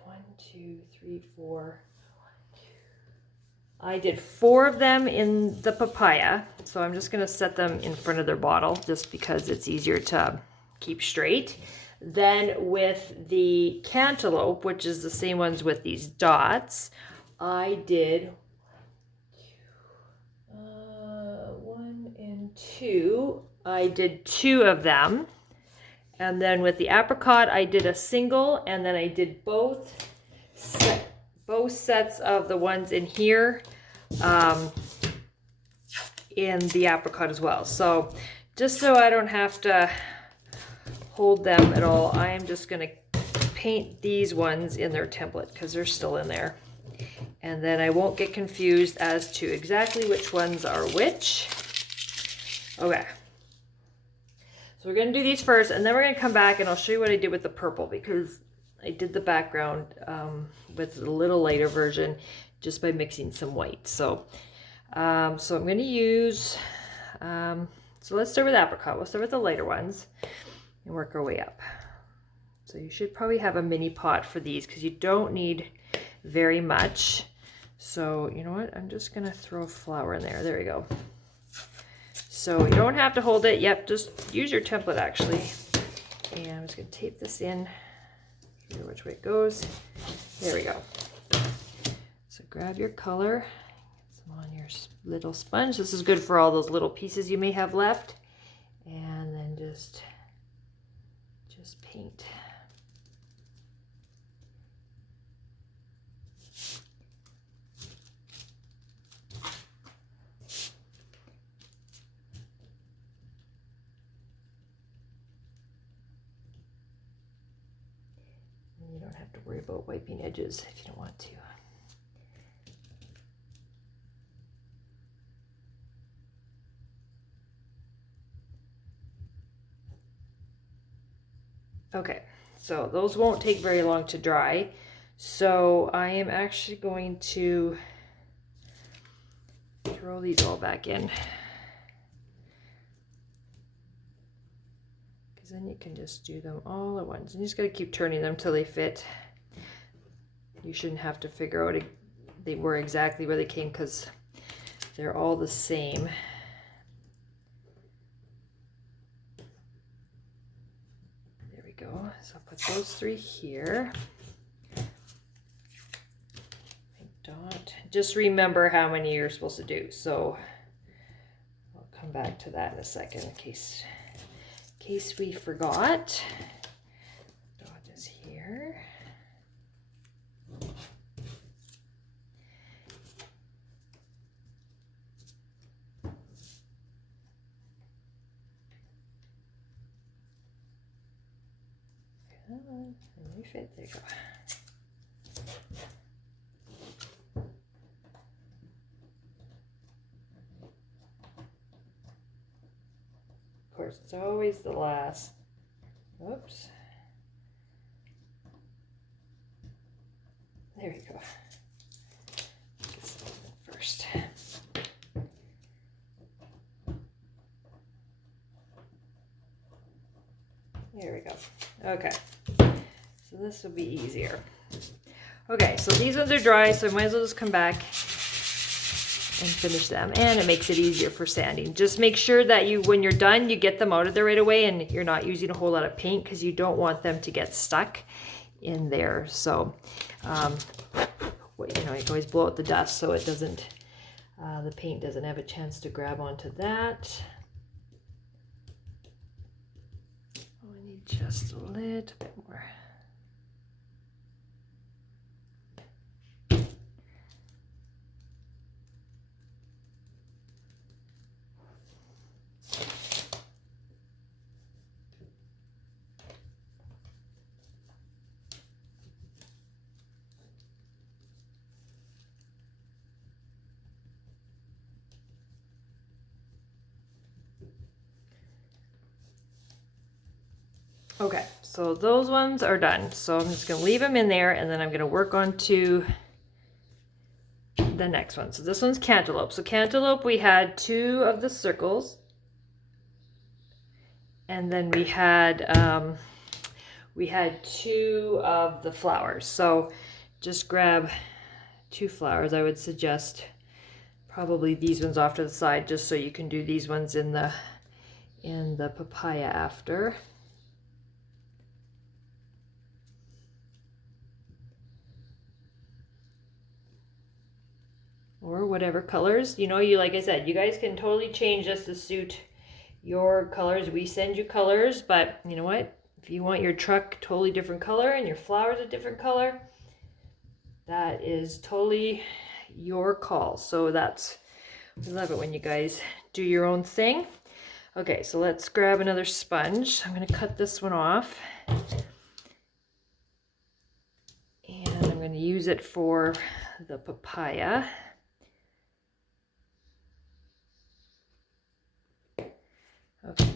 4 of them in the papaya. So I'm just going to set them in front of their bottle just because it's easier to keep straight. Then with the cantaloupe, which is the same ones with these dots, I did 1 and 2. I did 2 of them. And then with the apricot, I did a single, and then I did both sets of the ones in here in the apricot as well. So just so I don't have to hold them at all, I am just going to paint these ones in their template because they're still in there. And then I won't get confused as to exactly which ones are which. Okay. So we're going to do these first, and then we're going to come back and I'll show you what I did with the purple, because I did the background with a little lighter version just by mixing some white. So I'm going to use, so let's start with apricot. We'll start with the lighter ones and work our way up. So you should probably have a mini pot for these because you don't need very much. So you know what? I'm just going to throw a flower in there. There we go. So you don't have to hold it. Yep, just use your template actually. And I'm just going to tape this in. Figure which way it goes. There we go. So grab your color, get some on your little sponge. This is good for all those little pieces you may have left. And then just paint. You don't have to worry about wiping edges if you don't want to. Okay, so those won't take very long to dry. So I am actually going to throw these all back in. Because then you can just do them all at once. You just got to keep turning them till they fit. You shouldn't have to figure out they were exactly where they came because they're all the same. There we go. So I'll put those 3 here. Dot. Just remember how many you're supposed to do. So I'll come back to that in a second in case we forgot. Dot is here. Let me fit. There you go. Of course, it's always the last. Oops. There you go. Get some first. There we go. Okay. So this will be easier. Okay, so these ones are dry, so I might as well just come back and finish them, and it makes it easier for sanding. Just make sure that when you're done, you get them out of there right away and you're not using a whole lot of paint because you don't want them to get stuck in there. So you can always blow out the dust so it doesn't, the paint doesn't have a chance to grab onto that. Oh, I need just a little bit more. Okay, so those ones are done. So I'm just gonna leave them in there and then I'm gonna work on to the next one. So this one's cantaloupe. So cantaloupe, we had 2 of the circles. And then we had 2 of the flowers. So just grab 2 flowers. I would suggest probably these ones off to the side just so you can do these ones in the papaya after. Or whatever colors, like I said, you guys can totally change this to suit your colors. We send you colors, but you know what? If you want your truck totally different color and your flowers a different color, that is totally your call. So we love it when you guys do your own thing. Okay, so let's grab another sponge. I'm going to cut this one off. And I'm going to use it for the papaya. Okay.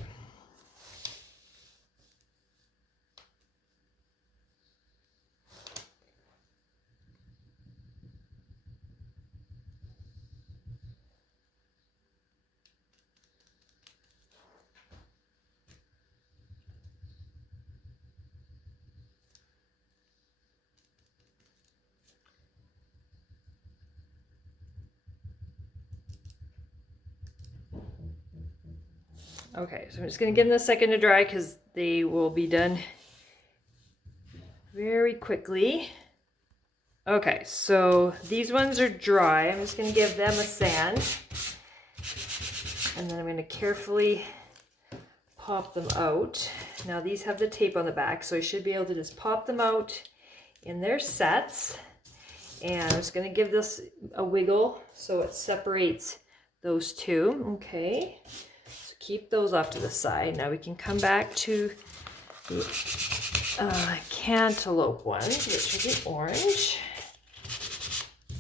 Okay, so I'm just going to give them a second to dry because they will be done very quickly. Okay, so these ones are dry. I'm just going to give them a sand. And then I'm going to carefully pop them out. Now these have the tape on the back, so I should be able to just pop them out in their sets. And I'm just going to give this a wiggle so it separates those 2. Okay. Keep those off to the side. Now we can come back to the cantaloupe ones, which are the orange.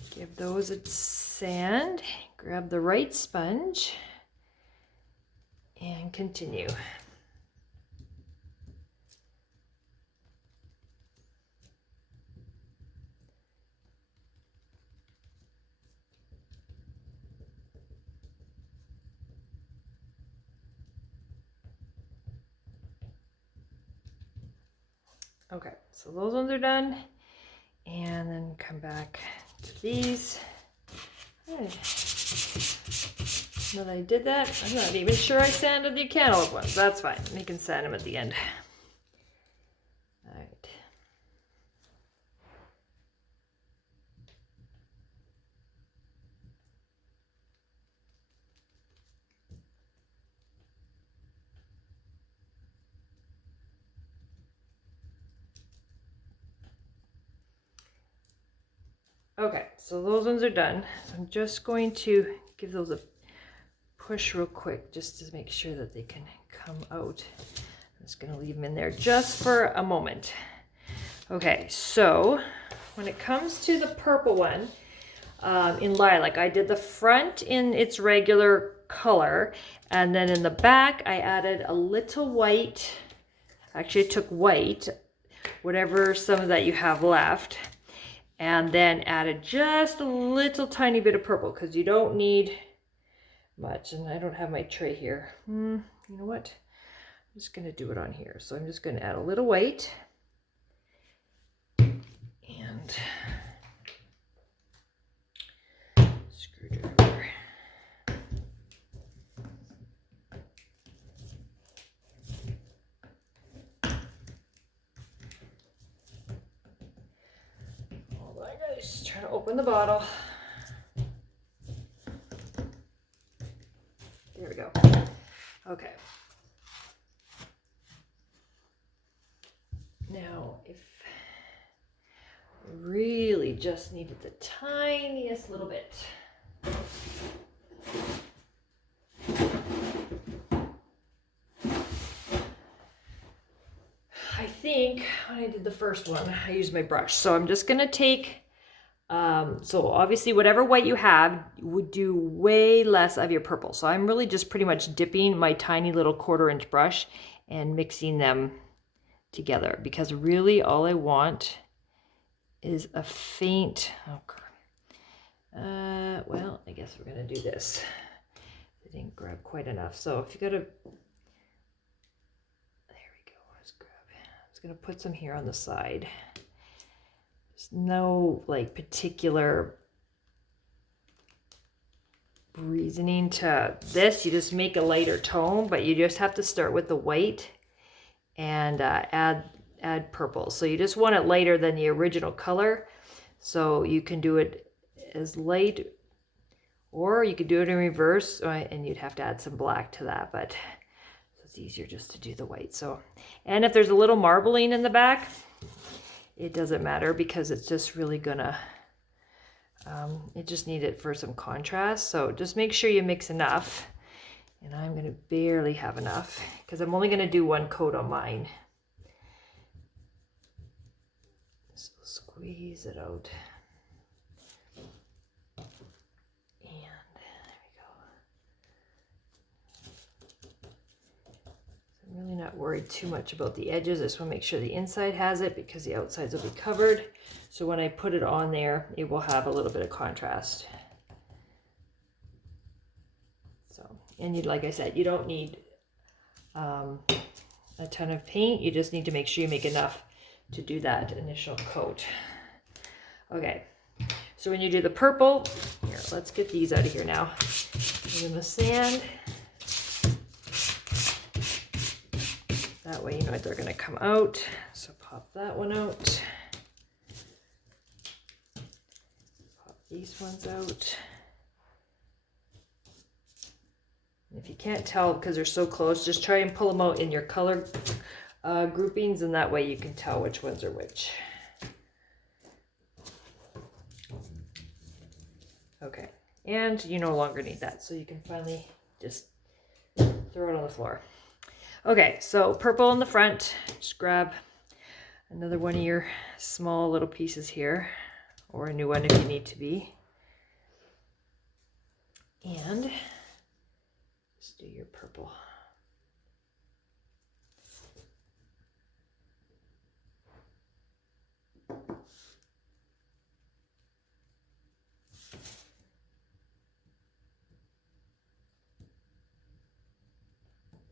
Give those a sand. Grab the right sponge and continue. Okay, so those ones are done. And then come back to these. Okay. Now that I did that, I'm not even sure I sanded the cantaloupe ones. That's fine. We can sand them at the end. All right. Okay, so those ones are done. So I'm just going to give those a push real quick just to make sure that they can come out. I'm just going to leave them in there just for a moment. Okay, so when it comes to the purple one in lilac, I did the front in its regular color, and then in the back I added a little white. Actually, I took white, whatever some of that you have left, and then added just a little tiny bit of purple because you don't need much. And I don't have my tray here. You know what? I'm just going to do it on here. So I'm just going to add a little white and screwdriver. Hold on, guys. Trying to open the bottle. There we go. Okay. Now, if I really just needed the tiniest little bit. I think when I did the first one, I used my brush. So I'm just gonna take, so obviously whatever white you have would do way less of your purple. So I'm really just pretty much dipping my tiny little 1/4 inch brush and mixing them together because really all I want is a faint, well, I guess we're gonna do this. I didn't grab quite enough. So if you gotta, there we go, let's grab, I'm just gonna put some here on the side. There's no like particular reasoning to this. You just make a lighter tone, but you just have to start with the white and add purple. So you just want it lighter than the original color. So you can do it as light, or you could do it in reverse, and you'd have to add some black to that, but it's easier just to do the white. So, and if there's a little marbling in the back, it doesn't matter because it's just really gonna, it just need it for some contrast. So just make sure you mix enough. And I'm gonna barely have enough because I'm only gonna do one coat on mine. So squeeze it out. And there we go. So I'm really not worried too much about the edges. I just wanna make sure the inside has it because the outsides will be covered. So when I put it on there, it will have a little bit of contrast. And you, like I said, you don't need a ton of paint. You just need to make sure you make enough to do that initial coat. Okay, so when you do the purple, here, let's get these out of here now. Give them a sand. That way you know they're gonna come out. So pop that one out. Pop these ones out. If you can't tell because they're so close, just try and pull them out in your color groupings, and that way you can tell which ones are which. Okay, and you no longer need that, so you can finally just throw it on the floor. Okay, so purple in the front, just grab another one of your small little pieces here, or a new one if you need to be. And just do your purple.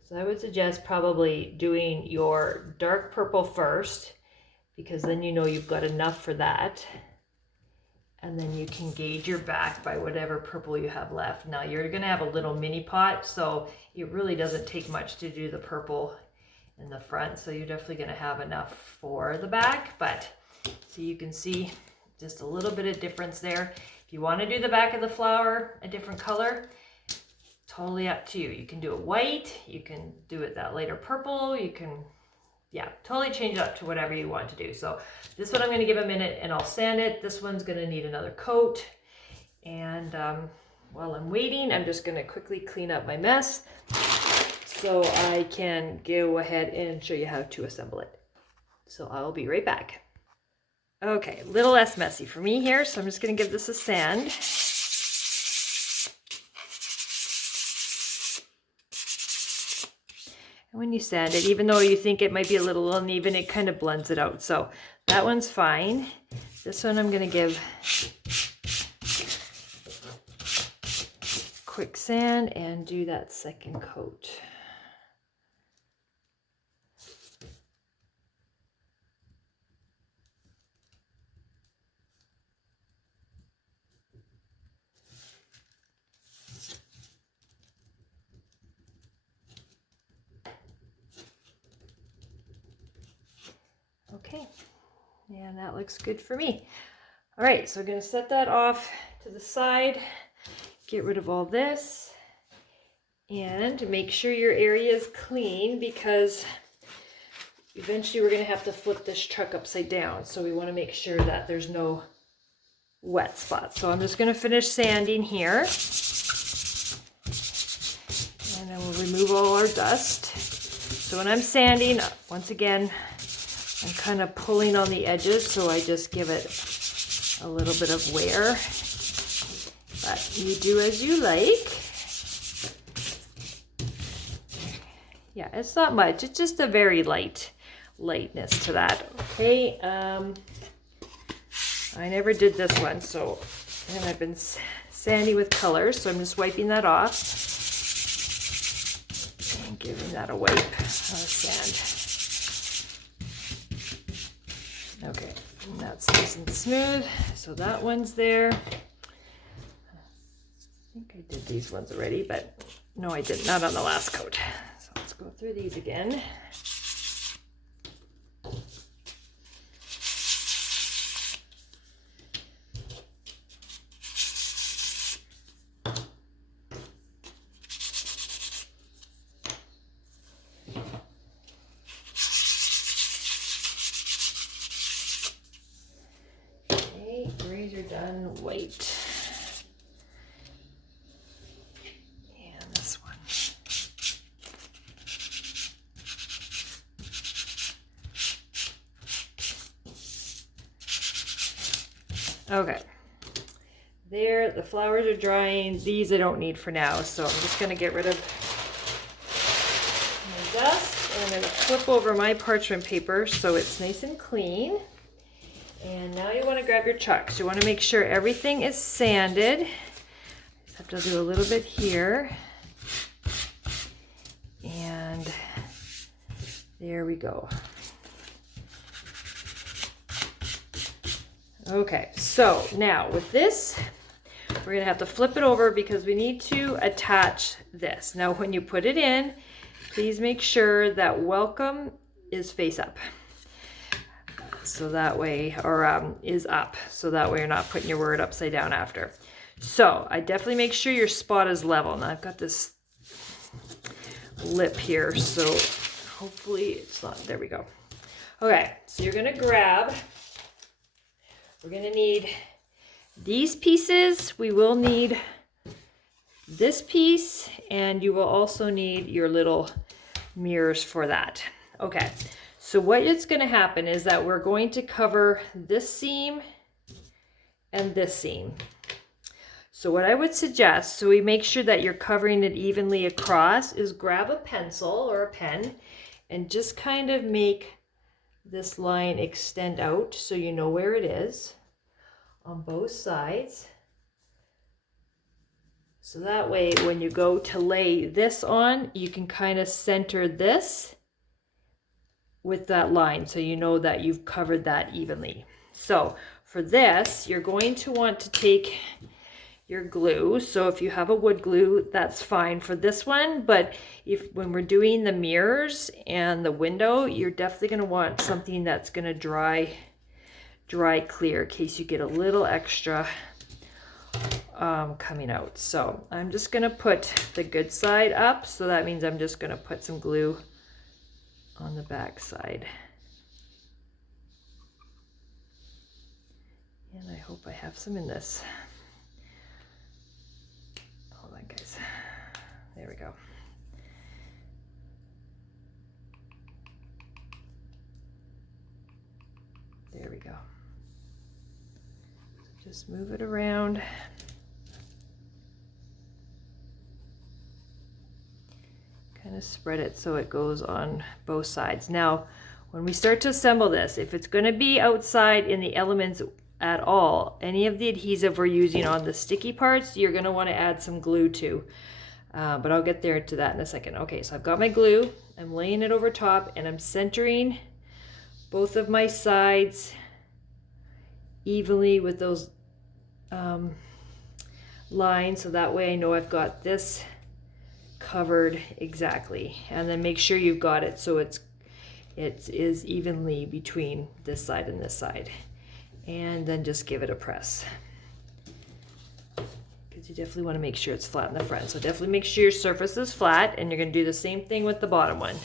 So I would suggest probably doing your dark purple first because then you know you've got enough for that. And then you can gauge your back by whatever purple you have left. Now you're gonna have a little mini pot, so it really doesn't take much to do the purple in the front. So you're definitely gonna have enough for the back, but so you can see just a little bit of difference there. If you wanna do the back of the flower a different color, totally up to you. You can do it white, you can do it that lighter purple, you can, yeah, totally change it up to whatever you want to do. So this one I'm going to give a minute and I'll sand it. This one's going to need another coat. And while I'm waiting, I'm just going to quickly clean up my mess so I can go ahead and show you how to assemble it. So I'll be right back. Okay, a little less messy for me here, so I'm just going to give this a sand. And when you sand it, even though you think it might be a little uneven, it kind of blends it out. So that one's fine. This one I'm going to give quick sand and do that second coat. Okay, and that looks good for me. All right, so I'm going to set that off to the side, get rid of all this, and make sure your area is clean because eventually we're going to have to flip this truck upside down. So we want to make sure that there's no wet spots. So I'm just going to finish sanding here, and then we'll remove all our dust. So when I'm sanding, once again, I'm kind of pulling on the edges, so I just give it a little bit of wear. But you do as you like. Yeah, it's not much. It's just a very lightness to that. Okay, I never did this one, so, and I've been sanding with colors, so I'm just wiping that off and giving that a wipe of sand. Okay, and that's nice and smooth. So that one's there. I think I did these ones already, but no, I did not on the last coat. So let's go through these again. Done white. And this one. Okay. There, the flowers are drying. These I don't need for now, so I'm just going to get rid of the dust. And I'm going to flip over my parchment paper so it's nice and clean. And now you want to grab your chucks. You want to make sure everything is sanded. Just have to do a little bit here. And there we go. Okay, so now with this, we're going to have to flip it over because we need to attach this. Now when you put it in, please make sure that welcome is face up. So that way, or is up, so that way you're not putting your word upside down after. So I definitely make sure your spot is level. Now I've got this lip here, so hopefully it's not, there we go. Okay, so you're gonna grab, we're gonna need these pieces, we will need this piece, and you will also need your little mirrors for that. Okay. So what is going to happen is that we're going to cover this seam and this seam. So what I would suggest, so we make sure that you're covering it evenly across, is grab a pencil or a pen and just kind of make this line extend out so you know where it is on both sides. So that way when you go to lay this on, you can kind of center this with that line, so you know that you've covered that evenly. So for this, you're going to want to take your glue. So if you have a wood glue, that's fine for this one, but when we're doing the mirrors and the window, you're definitely going to want something that's going to dry clear in case you get a little extra coming out. So I'm just going to put the good side up, so that means I'm just going to put some glue on the back side. And I hope I have some in this. Hold on, guys. There we go. There we go. So just move it around. Kind of spread it so it goes on both sides. Now, when we start to assemble this, if it's going to be outside in the elements at all, any of the adhesive we're using on the sticky parts, you're going to want to add some glue to. But I'll get there to that in a second. Okay, so I've got my glue. I'm laying it over top, and I'm centering both of my sides evenly with those lines, so that way I know I've got this covered exactly. And then make sure you've got it so it is evenly between this side and this side. And then just give it a press, because you definitely want to make sure it's flat in the front. So definitely make sure your surface is flat, and you're going to do the same thing with the bottom one.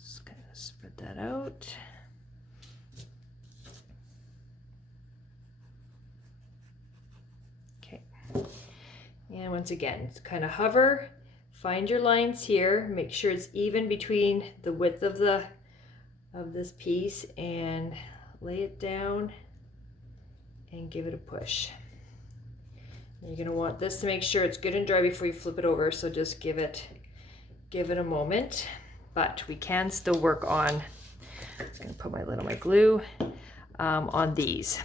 Just kind of spread that out. Okay. And once again, kind of hover. Find your lines here, make sure it's even between the width of this piece, and lay it down and give it a push. And you're going to want this to make sure it's good and dry before you flip it over, so just give it a moment. But we can still work on, I'm just going to put my lid on my glue on these.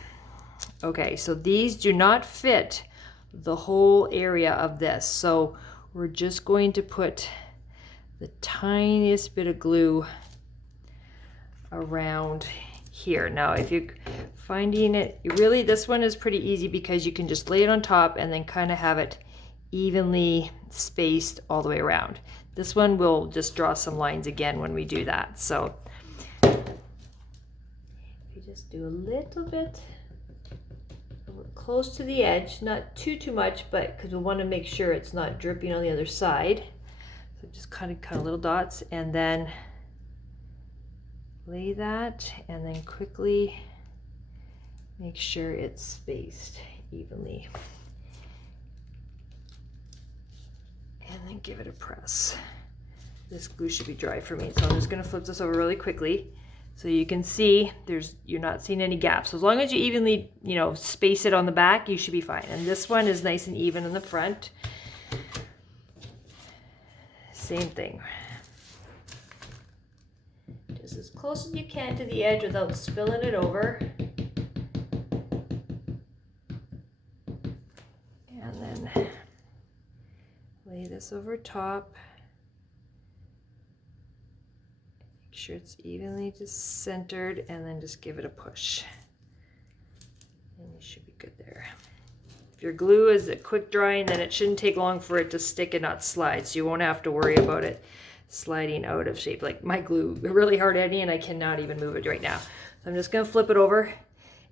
Okay, so these do not fit the whole area of this, so we're just going to put the tiniest bit of glue around here. Now, if you're finding it, really this one is pretty easy because you can just lay it on top and then kind of have it evenly spaced all the way around. This one we'll just draw some lines again when we do that. So if you just do a little bit close to the edge, not too much, but because we want to make sure it's not dripping on the other side. So just kind of little dots, and then lay that, and then quickly make sure it's spaced evenly, and then give it a press. This glue should be dry for me, so I'm just going to flip this over really quickly. So you can see you're not seeing any gaps. So as long as you evenly, space it on the back, you should be fine. And this one is nice and even in the front. Same thing. Just as close as you can to the edge without spilling it over. And then lay this over top. Make sure it's evenly just centered, and then just give it a push. And you should be good there. If your glue is a quick drying, then it shouldn't take long for it to stick and not slide, so you won't have to worry about it sliding out of shape. Like my glue, really hard eddy, and I cannot even move it right now. So I'm just going to flip it over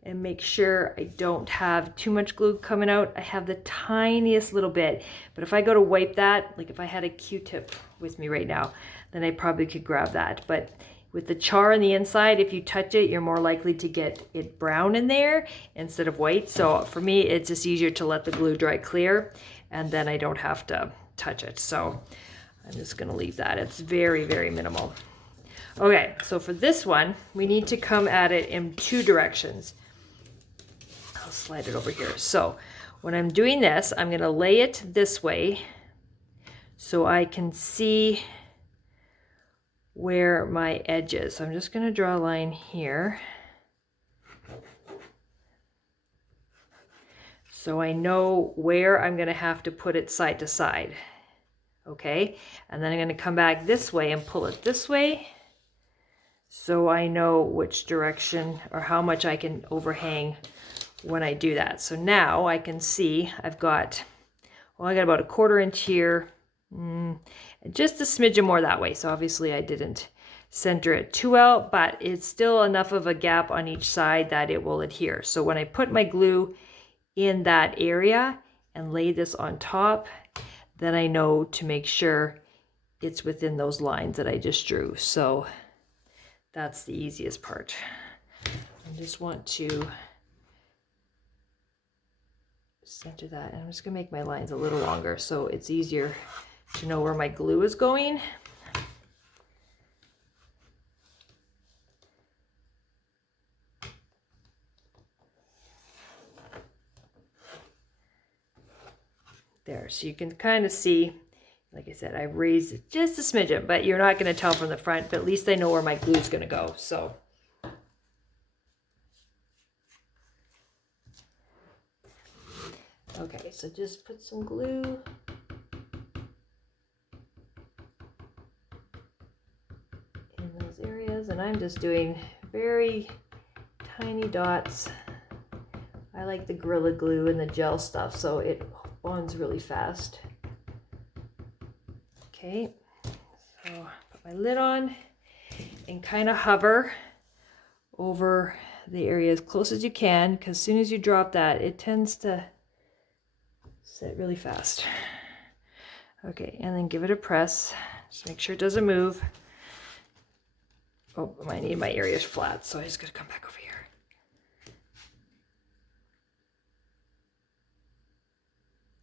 and make sure I don't have too much glue coming out. I have the tiniest little bit, but if I go to wipe that, like if I had a Q-tip with me right now, then I probably could grab that. But with the char on the inside, if you touch it, you're more likely to get it brown in there instead of white. So for me, it's just easier to let the glue dry clear, and then I don't have to touch it. So I'm just gonna leave that. It's very, very minimal. Okay, so for this one, we need to come at it in two directions. I'll slide it over here. So when I'm doing this, I'm gonna lay it this way so I can see where my edge is. So I'm just going to draw a line here, so I know where I'm going to have to put it side to side. okay? And then I'm gonna come back this way and pull it this way so I know which direction or how much I can overhang when I do that. So now I can see I've got, well, I got about a 1/4 inch here, just a smidgen more that way. So obviously I didn't center it too well, but it's still enough of a gap on each side that it will adhere. So when I put my glue in that area and lay this on top, then I know to make sure it's within those lines that I just drew. So that's the easiest part. I just want to center that, and I'm just gonna make my lines a little longer so it's easier to know where my glue is going. There, so you can kind of see, like I said, I raised it just a smidgen, but you're not going to tell from the front, but at least I know where my glue is going to go. So okay, so just put some glue in those areas, and I'm just doing very tiny dots. I like the Gorilla Glue and the gel stuff, so it bonds really fast. Okay, so put my lid on and kind of hover over the area as close as you can, because as soon as you drop that, it tends to set really fast. Okay, and then give it a press. Just make sure it doesn't move. Oh, I need my areas flat, so I just gotta come back over here.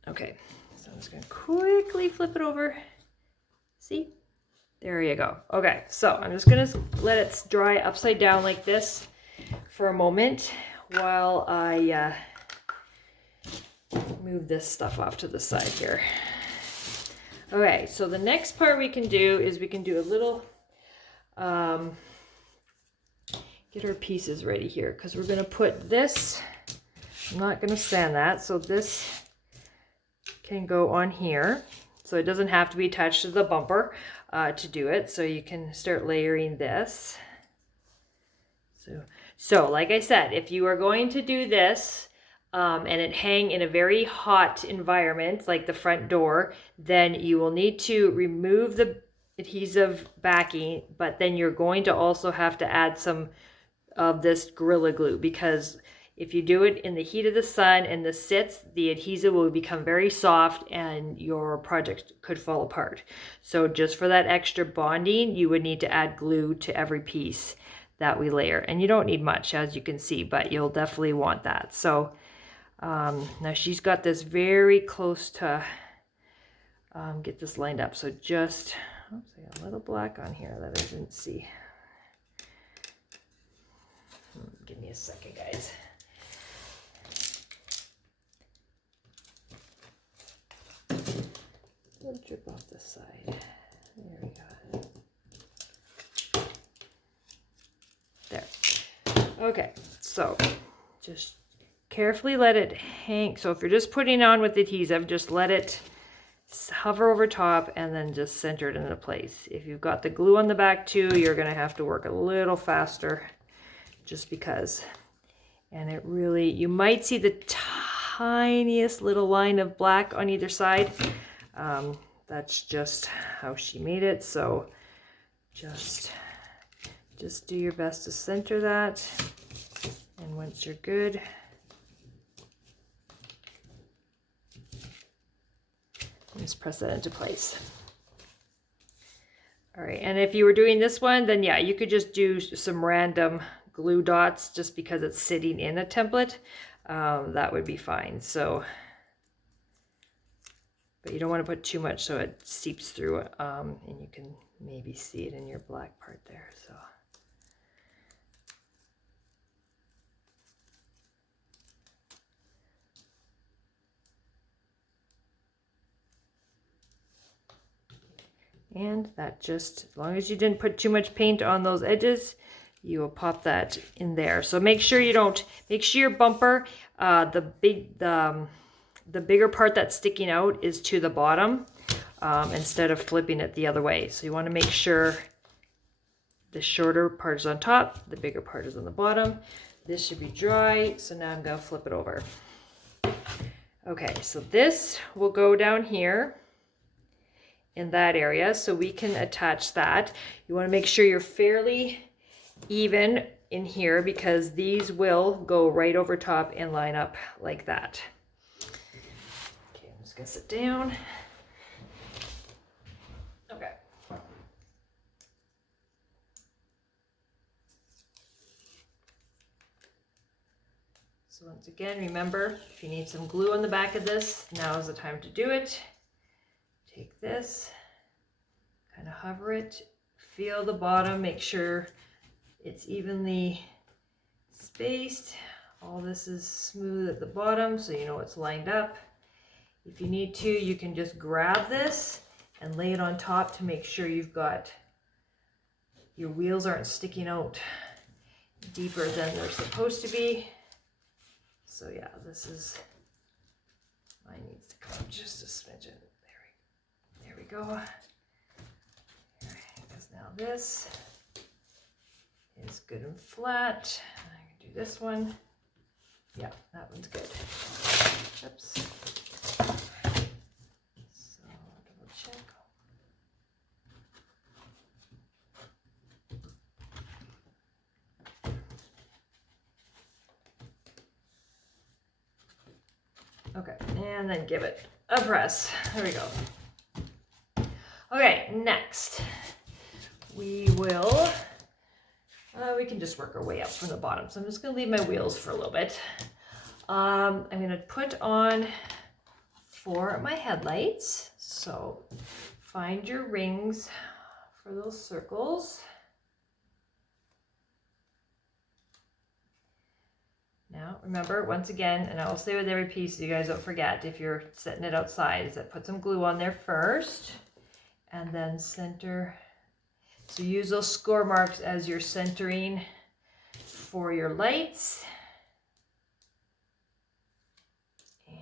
Okay, so I'm just gonna quickly flip it over. See? There you go. Okay, so I'm just gonna let it dry upside down like this for a moment while I move this stuff off to the side here. Okay, so the next part we can do is we can do a little, get our pieces ready here, because we're gonna put this, I'm not gonna sand that, so this can go on here. So it doesn't have to be attached to the bumper to do it. So you can start layering this. So like I said, if you are going to do this and it hang in a very hot environment, like the front door, then you will need to remove the adhesive backing, but then you're going to also have to add some of this Gorilla Glue, because if you do it in the heat of the sun and the sits, the adhesive will become very soft and your project could fall apart. So just for that extra bonding, you would need to add glue to every piece that we layer. And you don't need much, as you can see, but you'll definitely want that. So now she's got this very close to get this lined up. So just, oops, I got a little black on here that I didn't see. Give me a second, guys. We'll drip off the side. There we go. There. Okay, so just carefully let it hang. So if you're just putting it on with adhesive, just let it hover over top and then just center it into place. If you've got the glue on the back too, you're going to have to work a little faster just because. And it really, you might see the tiniest little line of black on either side. That's just how she made it. So just do your best to center that. And once you're good, just press that into place. All right, and if you were doing this one, then yeah, you could just do some random glue dots just because it's sitting in a template. That would be fine. So, but you don't want to put too much so it seeps through, and you can maybe see it in your black part there. So. And that just, as long as you didn't put too much paint on those edges, you will pop that in there. So make sure you don't, make sure your bumper, the bigger part that's sticking out is to the bottom. instead of flipping it the other way. So you want to make sure the shorter part is on top, the bigger part is on the bottom. This should be dry, so now I'm going to flip it over. Okay, so this will go down here in that area, so we can attach that. You want to make sure you're fairly even in here because these will go right over top and line up like that. Okay, I'm just going to sit down. Okay. So once again, remember, if you need some glue on the back of this, now is the time to do it. Take this, kind of hover it, feel the bottom, make sure it's evenly spaced. All this is smooth at the bottom, so you know it's lined up. If you need to, you can just grab this and lay it on top to make sure you've got, your wheels aren't sticking out deeper than they're supposed to be. So yeah, this is, mine needs to come up just a smidgen. There we go. Because now this is good and flat. I can do this one. Yeah, that one's good. Oops. So double check. Okay, and then give it a press. There we go. Okay, next we will, we can just work our way up from the bottom. So I'm just going to leave my wheels for a little bit. I'm going to put on for my headlights. So find your rings for those circles. Now, remember, once again, and I will say with every piece, so you guys don't forget, if you're setting it outside, is that put some glue on there first, and then center. So use those score marks as you're centering for your lights. And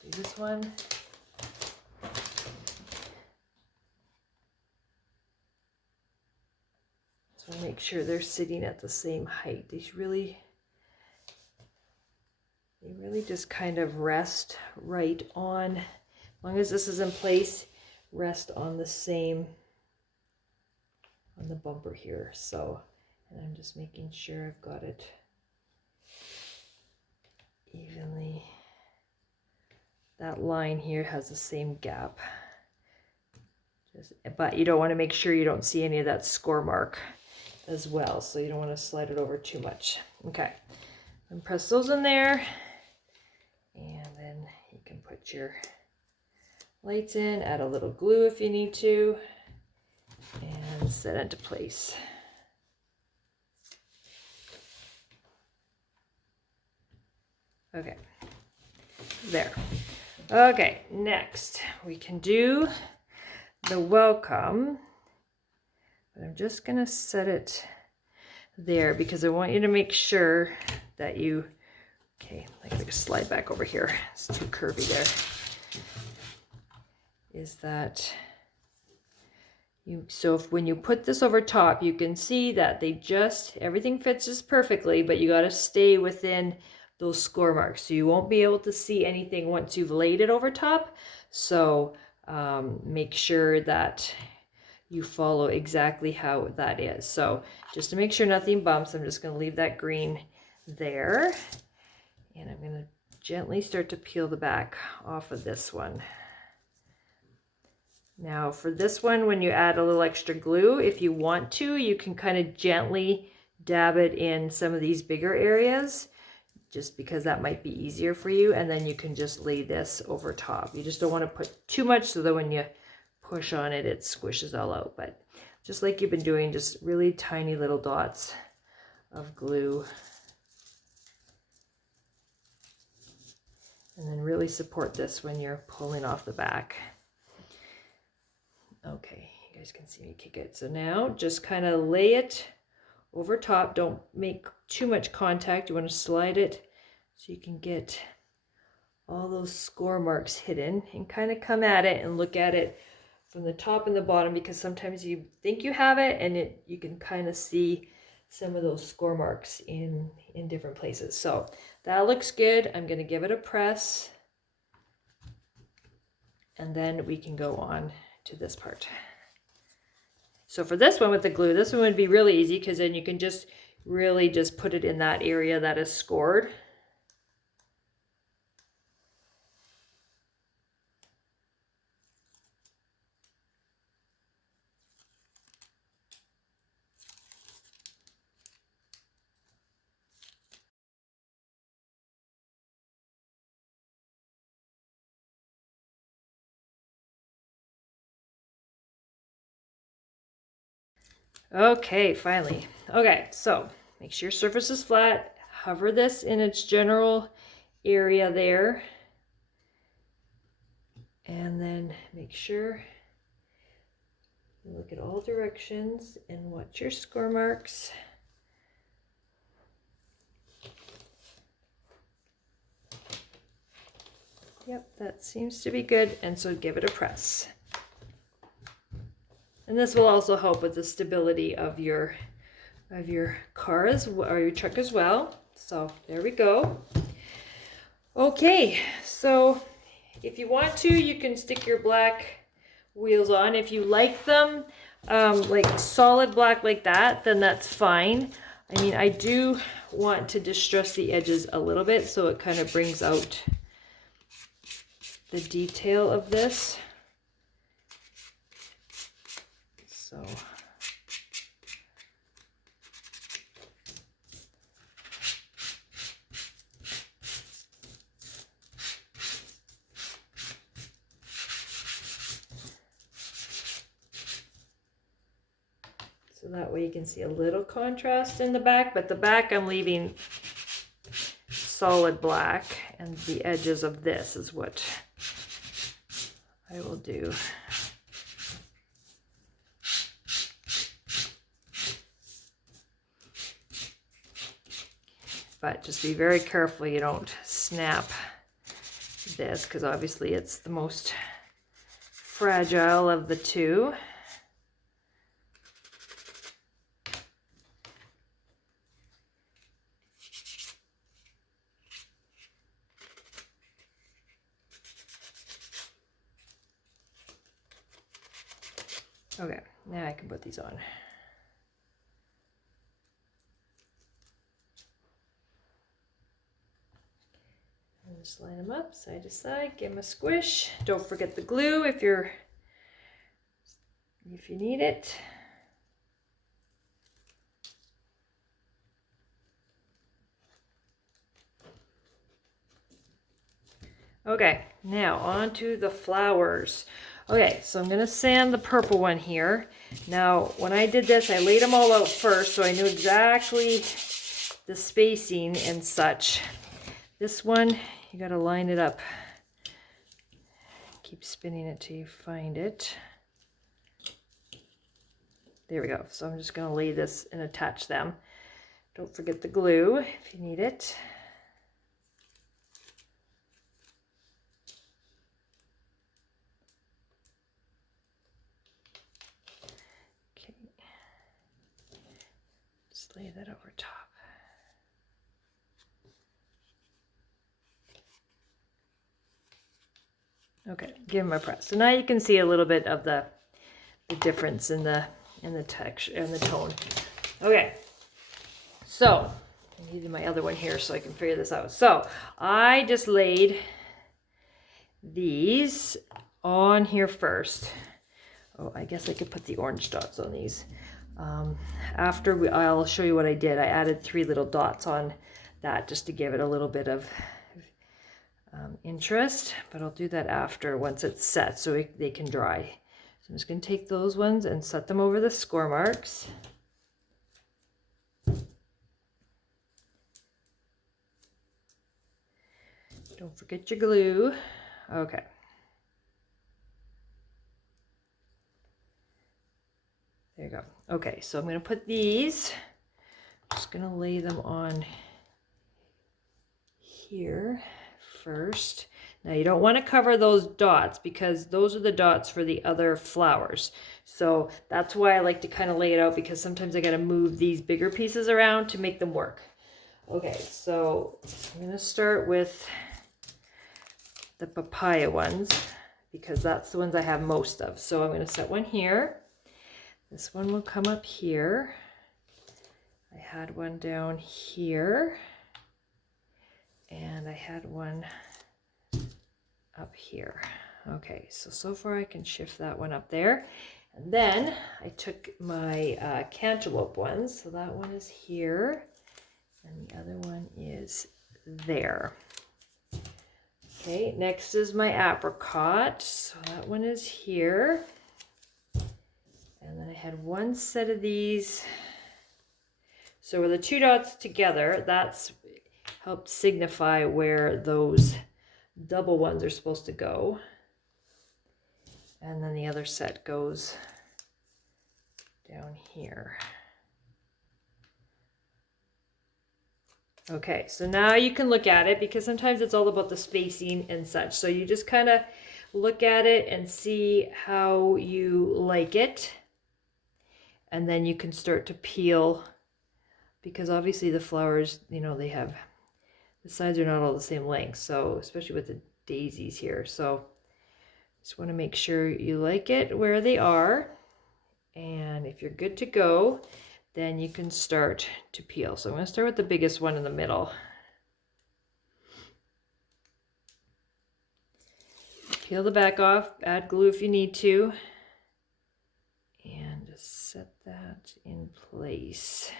do this one. So make sure they're sitting at the same height. These really... They really just kind of rest right on, as long as this is in place, rest on the same, on the bumper here. So, and I'm just making sure I've got it evenly. That line here has the same gap. But you don't want to make sure you don't see any of that score mark as well. So you don't want to slide it over too much. Okay, and press those in there. And then you can put your lights in, add a little glue if you need to, and set into place. Okay, there. Okay, next we can do the welcome, but I'm just gonna set it there because I want you to make sure that you, okay, I gotta slide back over here. It's too curvy there. Is that you, so if, when you put this over top, you can see that they just, everything fits just perfectly, but you gotta stay within those score marks. So you won't be able to see anything once you've laid it over top. So make sure that you follow exactly how that is. So just to make sure nothing bumps, I'm just gonna leave that green there. And I'm going to gently start to peel the back off of this one. Now for this one, when you add a little extra glue, if you want to, you can kind of gently dab it in some of these bigger areas, just because that might be easier for you. And then you can just lay this over top. You just don't want to put too much so that when you push on it, it squishes all out. But just like you've been doing, just really tiny little dots of glue. And then really support this when you're pulling off the back. Okay, you guys can see me kick it. So now just kind of lay it over top. Don't make too much contact. You want to slide it so you can get all those score marks hidden, and kind of come at it and look at it from the top and the bottom, because sometimes you think you have it and you can kind of see some of those score marks in different places. So that looks good. I'm going to give it a press, and then we can go on to this part. So for this one with the glue, this one would be really easy, because then you can just really just put it in that area that is scored. Okay, finally. Okay, so make sure your surface is flat. Hover this in its general area there. And then make sure you look at all directions and watch your score marks. Yep, that seems to be good. And so give it a press. And this will also help with the stability of your car or your truck as well. So there we go. Okay, so if you want to, you can stick your black wheels on. If you like them like solid black like that, then that's fine. I mean, I do want to distress the edges a little bit so it kind of brings out the detail of this. So that way you can see a little contrast in the back, but the back I'm leaving solid black, and the edges of this is what I will do. But just be very careful you don't snap this, because obviously it's the most fragile of the two. Okay, now I can put these on. And just line them up side to side, give them a squish. Don't forget the glue if you need it. Okay, now on to the flowers. Okay, so I'm gonna sand the purple one here. Now, when I did this, I laid them all out first, so I knew exactly the spacing and such. This one, you gotta line it up. Keep spinning it till you find it. There we go. So I'm just gonna lay this and attach them. Don't forget the glue if you need it. Lay that over top. Okay, give them a press. So now you can see a little bit of the difference in the texture and the tone. Okay, so I needed my other one here so I can figure this out. So I just laid these on here first. Oh, I guess I could put the orange dots on these. I'll show you what I did. I added 3 little dots on that just to give it a little bit of interest, but I'll do that after, once it's set, so they can dry. So I'm just going to take those ones and set them over the score marks. Don't forget your glue. Okay. There you go. Okay, so I'm going to put these, I'm just going to lay them on here first. Now you don't want to cover those dots because those are the dots for the other flowers. So that's why I like to kind of lay it out, because sometimes I got to move these bigger pieces around to make them work. Okay, so I'm going to start with the papaya ones because that's the ones I have most of. So I'm going to set one here. This one will come up here. I had one down here. And I had one up here. Okay, so far I can shift that one up there. And then I took my cantaloupe ones. So that one is here. And the other one is there. Okay, next is my apricot. So that one is here. And then I had one set of these. So with the two dots together, that's helped signify where those double ones are supposed to go. And then the other set goes down here. Okay, so now you can look at it, because sometimes it's all about the spacing and such. So you just kind of look at it and see how you like it. And then you can start to peel, because obviously the flowers, you know, they have, the sides are not all the same length. So especially with the daisies here. So just want to make sure you like it where they are. And if you're good to go, then you can start to peel. So I'm going to start with the biggest one in the middle. Peel the back off, add glue if you need to, and just set that in place.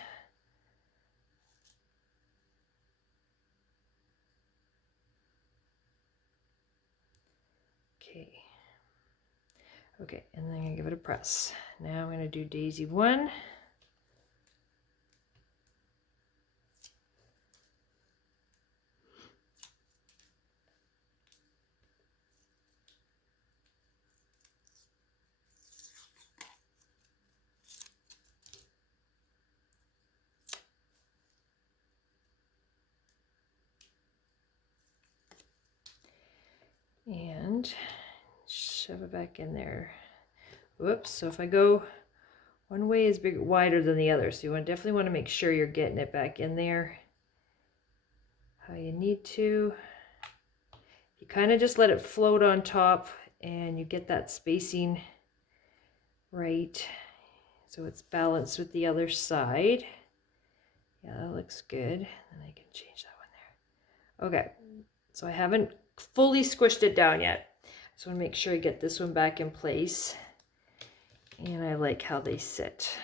Okay, and then I'm going to give it a press. Now I'm going to do daisy one. And shove it back in there. Whoops, so if I go one way is wider than the other, so you definitely want to make sure you're getting it back in there how you need to. You kind of just let it float on top and you get that spacing right so it's balanced with the other side. Yeah, that looks good. And I can change that one there. Okay, so I haven't fully squished it down yet. I just want to make sure I get this one back in place. And I like how they sit.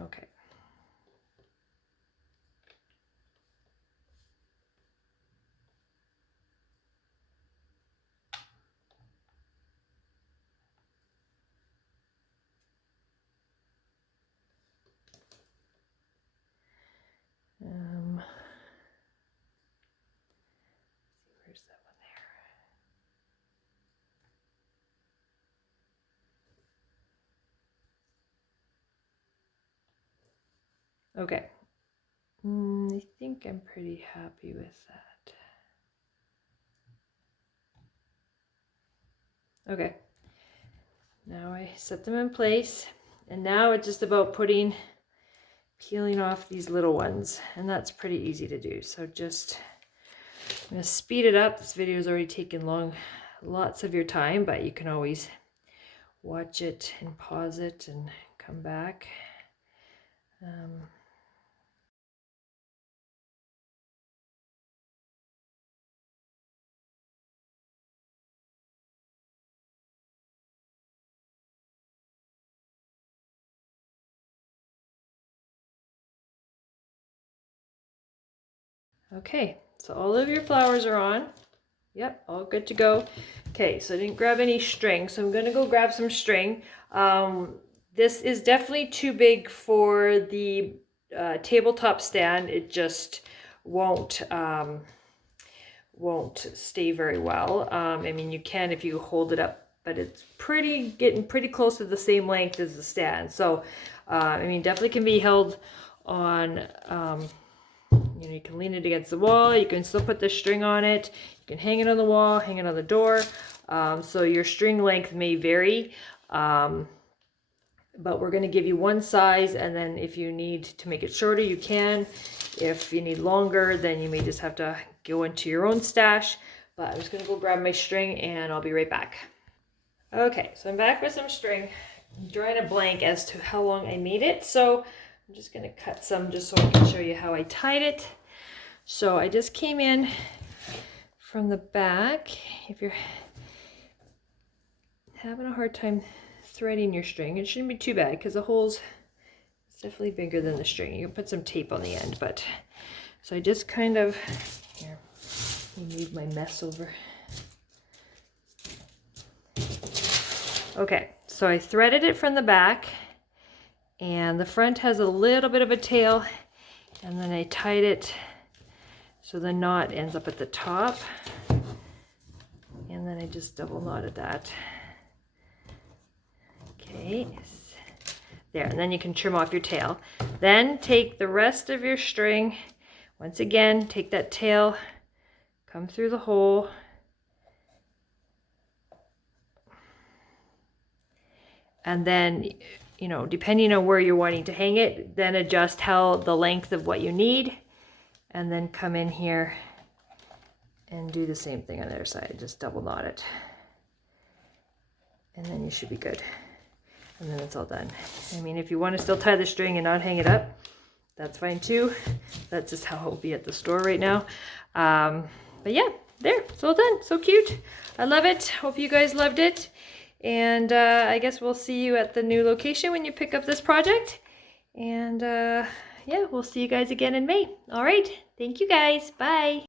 Okay. Where's that one there? Okay. I think I'm pretty happy with that. Okay. Now I set them in place, and now it's just about peeling off these little ones, and that's pretty easy to do. So just, I'm going to speed it up. This video is already taken lots of your time, but you can always watch it and pause it and come back. Okay, so all of your flowers are on. Yep, all good to go. Okay, so I didn't grab any string, so I'm gonna go grab some string. This is definitely too big for the tabletop stand. It just won't stay very well. I mean, you can if you hold it up, but it's getting pretty close to the same length as the stand. So, I mean, definitely can be held on You know, you can lean it against the wall, you can still put the string on it, you can hang it on the wall, hang it on the door. So your string length may vary, but we're going to give you one size, and then if you need to make it shorter, you can. If you need longer, then you may just have to go into your own stash. But I'm just going to go grab my string and I'll be right back. Okay, so I'm back with some string. I'm drawing a blank as to how long I made it. So I'm just going to cut some just so I can show you how I tied it. So I just came in from the back. If you're having a hard time threading your string, it shouldn't be too bad because the hole's definitely bigger than the string. You can put some tape on the end, but so I just kind of, here, move my mess over. Okay, so I threaded it from the back, and the front has a little bit of a tail, and then I tied it so the knot ends up at the top, and then I just double knotted that. Okay, there, and then you can trim off your tail. Then take the rest of your string, once again, take that tail, come through the hole, and then, you know, depending on where you're wanting to hang it, then adjust how the length of what you need, and then come in here and do the same thing on the other side. Just double knot it, and then you should be good. And then it's all done. I mean, if you want to still tie the string and not hang it up, that's fine too. That's just how it will be at the store right now. But yeah, there, it's all done. So cute. I love it. Hope you guys loved it. And I guess we'll see you at the new location when you pick up this project. And yeah, we'll see you guys again in May. All right. Thank you guys. Bye.